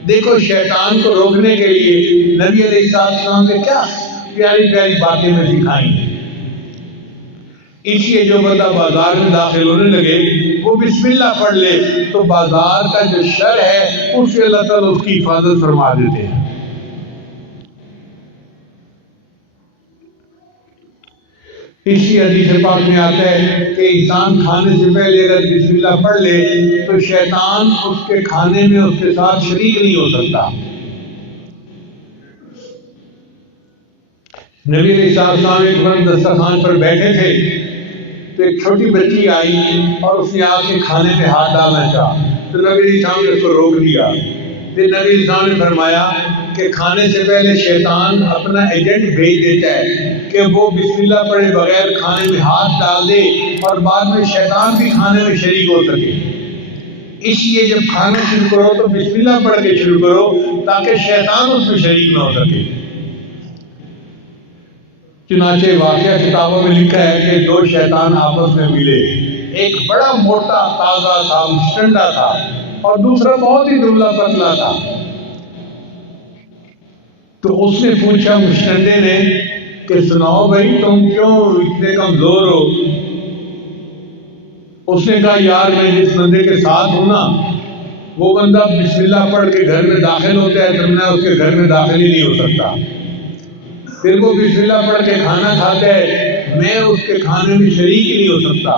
دیکھو شیطان کو روکنے کے لیے نبی علیہ السلام نے کیا پیاری پیاری باتیں میں سکھائی ہیں۔ اس لیے جو بندہ بازار میں داخل ہونے لگے وہ بسم اللہ پڑھ لے تو بازار کا جو شر ہے اس سے اللہ تعالیٰ اس کی حفاظت فرما دیتے ہیں۔ اسی حدیث پاک میں آتا ہے کہ انسان کھانے سے پہلے اگر بسم اللہ پڑھ لے تو شیطان اس کے کھانے میں اس کے ساتھ شریک نہیں ہو سکتا۔ نبی علیہ السلام ایک بار دسترخوان پر بیٹھے تھے تو ایک چھوٹی بچی آئی اور اس نے آ کے کھانے میں ہاتھ ڈالنا چاہا تو نبی علیہ السلام نے اس کو روک دیا۔ پھر نبی علیہ السلام نے فرمایا کہ کھانے سے پہلے شیطان اپنا ایجنٹ بھیج دیتا ہے کہ وہ بسم اللہ پڑھے بغیر کھانے میں ہاتھ ڈال دے اور بعد میں شیطان بھی کھانے میں شریک ہو سکے۔ اس لیے جب کھانا شروع کرو تو بسم اللہ پڑھ کے شروع کرو تاکہ شیطان اس میں شریک نہ ہو سکے۔ چنانچہ واقعہ کتابوں میں لکھا ہے کہ دو شیطان آپس میں ملے، ایک بڑا موٹا تازہ تھا، مشٹنڈا تھا، اور دوسرا بہت ہی دبلا پتلا تھا۔ تو اس نے پوچھا مشٹنڈے نے کہ سناؤ بھائی تم کیوں اتنے کمزور ہو؟ اس نے کہا یار میں جس بندے کے ساتھ ہوں نا وہ بندہ بسم اللہ پڑھ کے گھر میں داخل ہوتا ہے تو میں اس کے گھر میں داخل ہی نہیں ہو سکتا، پھر وہ بسم اللہ پڑھ کے کھانا کھاتا ہے میں اس کے کھانے میں شریک ہی نہیں ہو سکتا،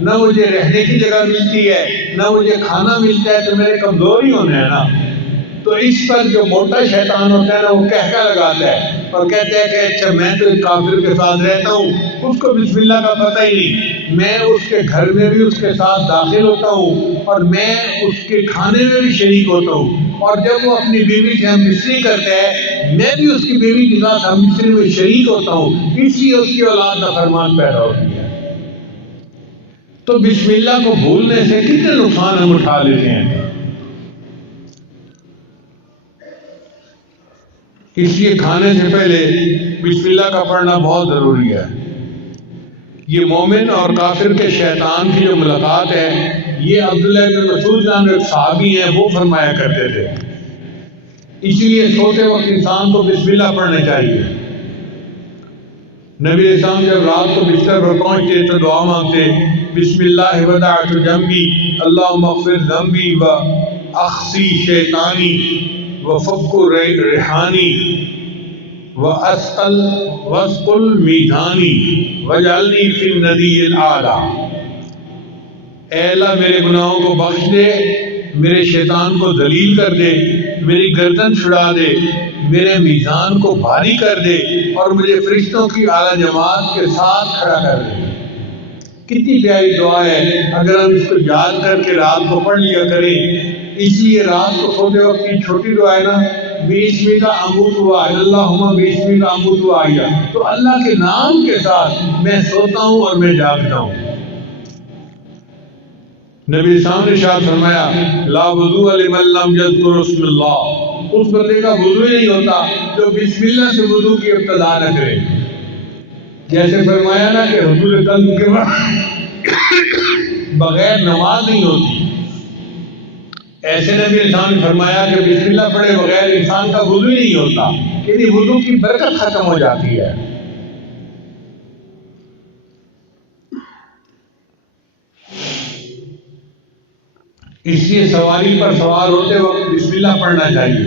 نہ مجھے رہنے کی جگہ ملتی ہے نہ مجھے کھانا ملتا ہے، تو میرے کمزور ہی ہونا ہے نا۔ تو اس پر جو موٹا شیطان ہوتا ہے نا وہ کہکا لگاتا ہے اور کہتا ہے کہ اچھا میں تو کافر کے ساتھ رہتا ہوں، اس کو بسم اللہ کا پتہ ہی نہیں، میں اس کے گھر میں بھی اس کے ساتھ داخل ہوتا ہوں اور میں اس کے کھانے میں بھی شریک ہوتا ہوں، اور جب وہ اپنی بیوی سے ہم مصری کرتا ہے میں بھی اس کی بیوی کے ساتھ ہم مصری میں شریک ہوتا ہوں، اس لیے اس کی اولاد کا فرمان پیدا ہوتی ہے۔ تو بسم اللہ کو بھولنے سے کتنے نقصان ہم اٹھا لیتے ہیں۔ اس لیے کھانے سے پہلے بسم اللہ کا پڑھنا بہت ضروری ہے۔ یہ مومن اور کافر کے شیطان کی جو ملاقات ہے یہ عبداللہ بن مسعود نام ایک صحابی ہیں وہ فرمایا کرتے تھے، اس لیے سوتے وقت انسان کو بسم اللہ پڑھنا چاہیے۔ نبی اسلام جب رات کو بستر پر پہنچتے تو دعا مانگتے بسم اللہ ودعت جنبی اللہم اغفر ذنبی و اخسی شیطانی وفک ریحانی واسقل میزانی وجعلنی فی الندی الاعلی۔ اے اللہ میرے گناہوں کو بخش دے، میرے شیطان کو ذلیل کر دے، میری گردن چھڑا دے، میرے میزان کو بھاری کر دے اور مجھے فرشتوں کی اعلیٰ جماعت کے ساتھ کھڑا کر دے۔ کتنی پیاری دعا ہے، اگر ہم اس کو یاد کر کے رات کو پڑھ لیا کریں۔ اس لیے رات کو سوتے وقت کی چھوٹی دعا ہے نا بیسمی کا اموت ہوا اللہم بیسمی کا اموت ہوا آیا، تو اللہ کے نام کے ساتھ میں سوتا ہوں اور میں جاگتا ہوں۔ نبی اسلام نے ارشاد فرمایا لا وضوء لمن لم یذکر اسم اللہ، اس بندے کا وضو ہی نہیں ہوتا جو بسم اللہ سے وضو کی ابتدا نہ کرے۔ جیسے فرمایا نا کہ حضور قلب کے بغیر نماز نہیں ہوتی، ایسے نبی اسلام نے فرمایا کہ بسم اللہ پڑھے بغیر انسان کا وضو ہی نہیں ہوتا، یعنی وضو کی برکت ختم ہو جاتی ہے۔ اس لیے سواری پر سوار ہوتے وقت بسم اللہ پڑھنا چاہیے۔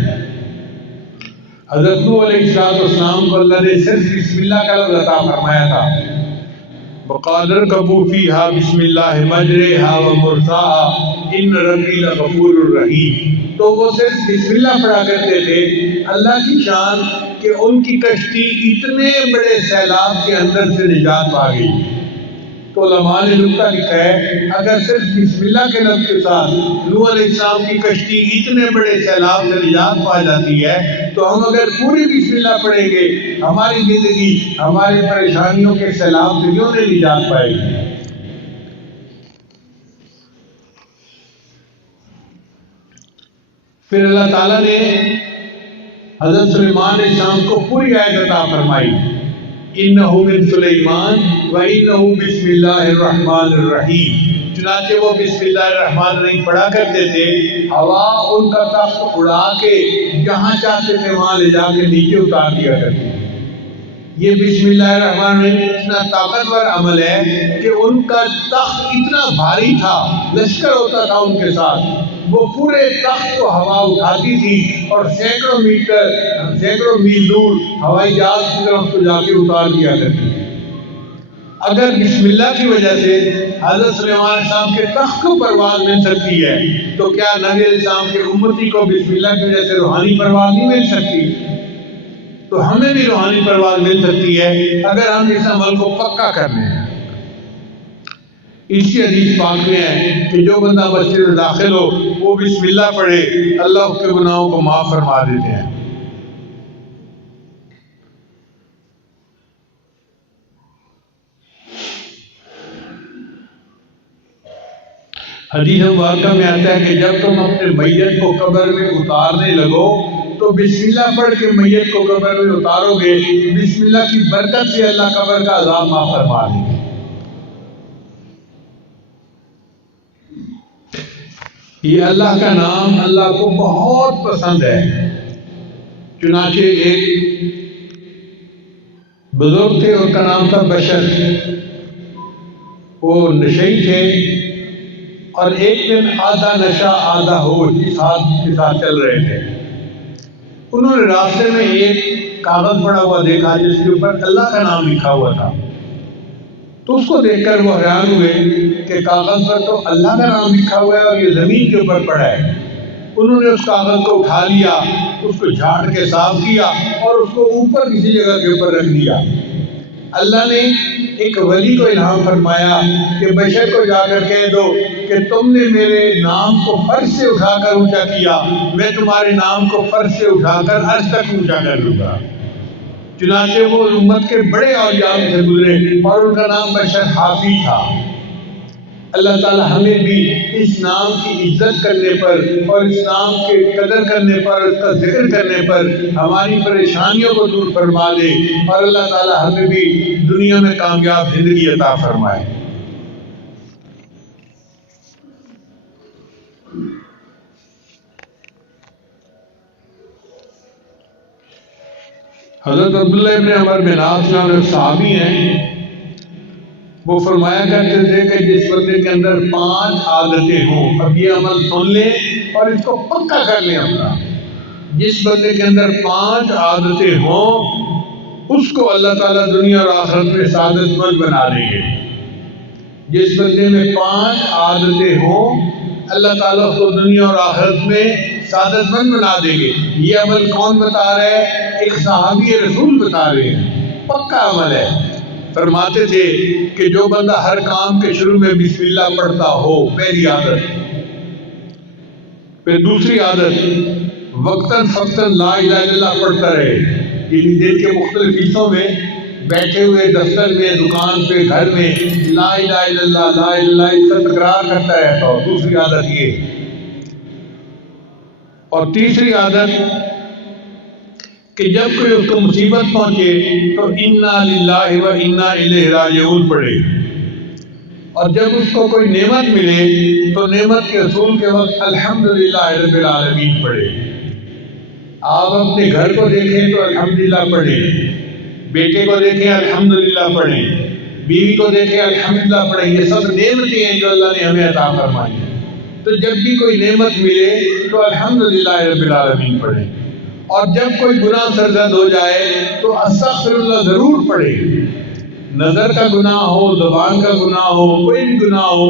حضرت نوح علیہ السلام کو اللہ نے صرف بسم اللہ کا لفظ عطا فرمایا تھا، وَقَالَ ارْكَبُوا فِيهَا بِسْمِ اللَّهِ مَجْرَاهَا وَمُرْسَاهَا إِنَّ رَبِّي لَغَفُورٌ رَحِيمٌ۔ تو وہ صرف بسم اللہ پڑھا کرتے تھے۔ اللہ کی شان کہ ان کی کشتی اتنے بڑے سیلاب کے اندر سے نجات پا گئی۔ تو علماء نے نکتہ لکھا ہے اگر صرف بسم اللہ کے لفظ کے ساتھ نوح علیہ السلام کی کشتی اتنے بڑے سیلاب سے نجات پا جاتی ہے تو ہم اگر پوری بسم اللہ پڑھیں گے ہماری زندگی ہماری پریشانیوں کے سیلاب سے کیوں نہیں نجات پائے گی۔ پھر اللہ تعالیٰ نے حضرت سلیمان علیہ السلام کو پوری آیت عطا فرمائی انہو من سلیمان و انہو بسم اللہ الرحمن الرحیم۔ چنانچہ وہ بسم اللہ الرحمن الرحیم پڑھا کرتے تھے، ہوا ان کا تخت اڑا کے جہاں چاہتے تھے وہاں لے جا کے نیچے اتار دیا کرتے تھے۔ یہ بسم اللہ الرحمن الرحیم اتنا طاقتور عمل ہے کہ ان کا تخت اتنا بھاری تھا، لشکر ہوتا تھا ان کے ساتھ، وہ پورے تخت کو ہوا اٹھاتی تھی اور سینکڑوں میل دور ہوائی جہاز کی طرف تو جا کے اتار دیا کرتی تھی۔ اگر بسم اللہ کی وجہ سے حضرت سلیمان علیہ السلام کے تخت کو پرواز مل سکتی ہے تو کیا نبی علیہ السلام کے امتی کو بسم اللہ کی وجہ سے روحانی پرواز نہیں مل سکتی؟ تو ہمیں بھی روحانی پرواز مل سکتی ہے اگر ہم اس عمل کو پکا کر لیں۔ اسی حدیث پاک میں ہے کہ جو بندہ مسجد میں داخل ہو وہ بسم اللہ پڑھے اللہ اس کے گناہوں کو معاف فرما دیتے ہیں۔ حدیث مبارکہ میں آتا ہے کہ جب تم اپنے میت کو قبر میں اتارنے لگو تو بسم اللہ پڑھ کے میت کو قبر میں اتارو گے، بسم اللہ کی برکت سے اللہ قبر کا عذاب معاف فرما دے گا۔ یہ اللہ کا نام اللہ کو بہت پسند ہے۔ چنانچہ ایک بزرگ تھے، ان کا نام تھا بشر، وہ نشئی تھے، اور ایک دن آدھا نشہ آدھا ہوش اس حالت کے ساتھ چل رہے تھے۔ انہوں نے راستے میں ایک کاغذ پڑا ہوا دیکھا جس کے اوپر اللہ کا نام لکھا ہوا تھا، تو اس کو دیکھ کر وہ حیران ہوئے کہ کاغذ پر تو اللہ کا نام لکھا ہوا ہے اور یہ زمین کے اوپر پڑا ہے۔ انہوں نے اس کاغذ کو اٹھا لیا، اس کو جھاڑ کے صاف کیا اور اس کو اوپر کسی جگہ کے اوپر رکھ دیا۔ اللہ نے ایک ولی کو الہام فرمایا کہ بشر کو جا کر کہہ دو کہ تم نے میرے نام کو فرش سے اٹھا کر اونچا کیا، میں تمہارے نام کو فرش سے اٹھا کر عرش تک اونچا کر لوں گا۔ چنانچہ وہ امت کے بڑے اولیاء سے گزرے اور ان کا نام بشر حافی تھا۔ اللہ تعالیٰ ہمیں بھی اس نام کی عزت کرنے پر اور اس نام کے قدر کرنے پر، اس کا ذکر کرنے پر ہماری پریشانیوں کو دور فرما دے، اور اللہ تعالیٰ ہمیں بھی دنیا میں کامیاب زندگی عطا فرمائے۔ حضرت عبداللہ ابن عمر بن عاص نام صحابی ہیں، وہ فرمایا کرتے تھے کہ جس بندے کے اندر 5 عادتیں ہوں، اب یہ عمل سن لیں اور اس کو پکا کر لیں اپنا، جس بندے کے اندر 5 عادتیں ہوں اس کو اللہ تعالیٰ دنیا اور آخرت میں سعادت مند بنا دیں گے۔ جس بندے میں 5 عادتیں ہوں اللہ تعالیٰ اس کو دنیا اور آخرت میں سعادت مند بنا دیں گے۔ یہ عمل کون بتا رہے ہیں؟ ایک صحابی رسول بتا رہے ہیں، پکا عمل ہے۔ فرماتے تھے کہ جو بندہ ہر کام کے شروع میں بسم اللہ پڑھتا ہو، پہلی عادت۔ پھر دوسری عادت، وقتاً فقتاً لا الہ الا اللہ پڑھتا رہے، یعنی دن کے مختلف حصوں میں بیٹھے ہوئے دفتر میں، دکان پہ، گھر میں لا الہ الا اللہ لا الہ الا اللہ اس کا تکرار کرتا رہتا ہو، دوسری عادت یہ۔ اور تیسری عادت کہ جب کوئی اس کو مصیبت پہنچے تو انا للہ و انا الیہ راجعون پڑھے، اور جب اس کو کوئی نعمت ملے تو نعمت کے حصول کے وقت الحمدللہ رب العالمین پڑھے۔ آپ اپنے گھر کو دیکھیں تو الحمدللہ پڑھیں، بیٹے کو دیکھیں الحمدللہ پڑھیں، بیوی کو دیکھیں الحمدللہ پڑھیں، یہ سب نعمتیں ہیں جو اللہ نے ہمیں عطا فرمائی ہیں۔ تو جب بھی کوئی نعمت ملے تو الحمدللہ رب العالمین پڑھیں، اور جب کوئی گناہ سرزد ہو جائے تو استغفر اللہ ضرور پڑھے۔ نظر کا گناہ ہو، زبان کا گناہ ہو، کوئی بھی گناہ ہو،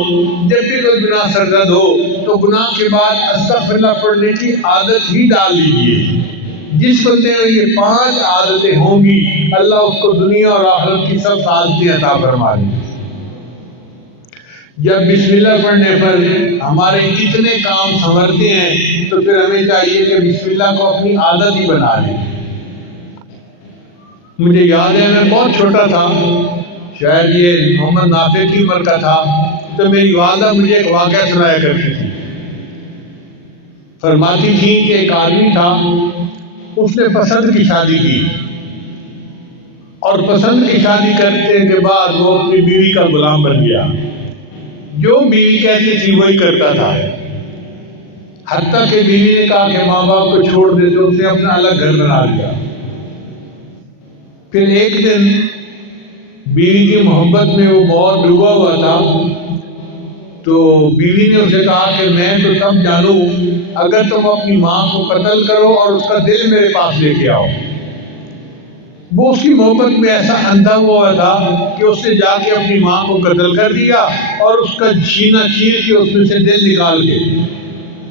جب بھی کوئی گناہ سرزد ہو تو گناہ کے بعد استغفر اللہ پڑھنے کی عادت ہی ڈال لیجیے۔ جس بندے میں یہ 5 عادتیں ہوں گی اللہ اس کو دنیا اور آخرت کی سب سعادتیں عطا فرما دیں گے۔ جب بسم اللہ پڑھنے پر ہمارے کتنے کام سنورتے ہیں تو پھر ہمیں چاہیے کہ بسم اللہ کو اپنی عادت ہی بنا لیں۔ مجھے یاد ہے میں بہت چھوٹا تھا، شاید یہ محمد نافع کی عمر کا تھا، تو میری والدہ مجھے ایک واقعہ سنایا کرتی تھی۔ فرماتی تھی کہ ایک آدمی تھا، اس نے پسند کی شادی کی، اور پسند کی شادی کرنے کے بعد وہ اپنی بیوی کا غلام بن گیا، جو بیوی کہتی تھی وہی کرتا تھا، حتیٰ کہ بیوی نے کہا کہ ماں باپ کو چھوڑ دے تو اس نے اپنا الگ گھر بنا لیا۔ پھر ایک دن بیوی کی محبت میں وہ بہت ڈوبا ہوا تھا، تو بیوی نے اسے کہا کہ میں تو تب جانوں اگر تم اپنی ماں کو قتل کرو اور اس کا دل میرے پاس لے کے آؤ۔ وہ اس کی محبت میں ایسا اندھا ہوا تھا کہ اس نے جا کے اپنی ماں کو قتل کر دیا اور اس کا سینہ چیر کے اس میں سے دل نکال کے۔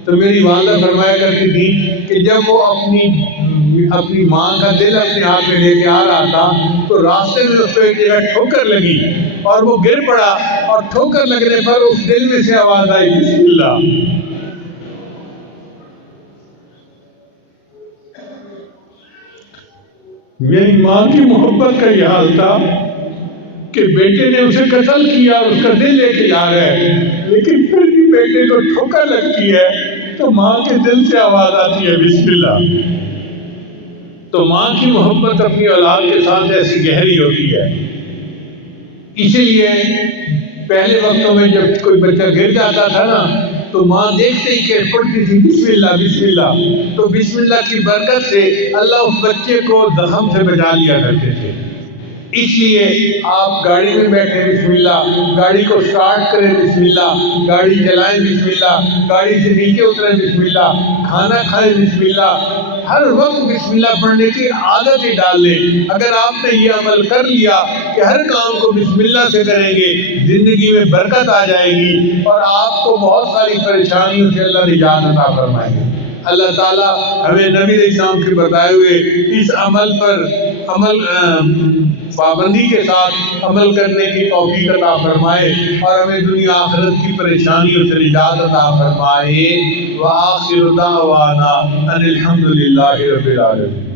تو میری والدہ فرمایا کرتی تھی کہ جب وہ اپنی ماں کا دل اپنے ہاتھ میں لے کے آ رہا تھا تو راستے میں اس کو ایک جگہ ٹھوکر لگی اور وہ گر پڑا، اور ٹھوکر لگنے پر اس دل میں سے آواز آئی بسم اللہ۔ میری ماں کی محبت کا یہ حال تھا کہ بیٹے نے اسے قتل کیا اور اس کا دل لے کے جا رہا ہے، لیکن پھر بھی بیٹے کو ٹھوکر لگتی ہے تو ماں کے دل سے آواز آتی ہے بسم اللہ۔ تو ماں کی محبت اپنی اولاد کے ساتھ ایسی گہری ہوتی ہے، اسی لیے پہلے وقتوں میں جب کوئی بچہ گر جاتا تھا نا تو ماں دیکھتے ہی کہ پڑھتی تھی بسم اللہ بسم اللہ، تو بسم اللہ کی برکت سے اللہ اس بچے کو زخم سے بچا لیا کرتے تھے۔ اس لیے آپ گاڑی میں بیٹھے بسم اللہ، گاڑی کو سٹارٹ کریں بسم اللہ، گاڑی چلائیں بسم اللہ، گاڑی سے نیچے اتریں بسم اللہ، کھانا کھائیں بسم اللہ، ہر وقت بسم اللہ پڑھنے کی عادت ہی ڈال لیں۔ اگر آپ نے یہ عمل کر لیا کہ ہر کام کو بسم اللہ سے کریں گے، زندگی میں برکت آ جائے گی اور آپ کو بہت ساری پریشانیوں سے اللہ نجات عطا فرمائیں گے۔ اللہ تعالیٰ ہمیں نبی علیہ السلام کے بتائے ہوئے اس عمل پر پابندی کے ساتھ عمل کرنے کی توفیق عطا فرمائے اور ہمیں دنیا آخرت کی پریشانیوں سے نجات عطا فرمائے۔ وآخر دعوانا ان الحمد للہ رب العالمین۔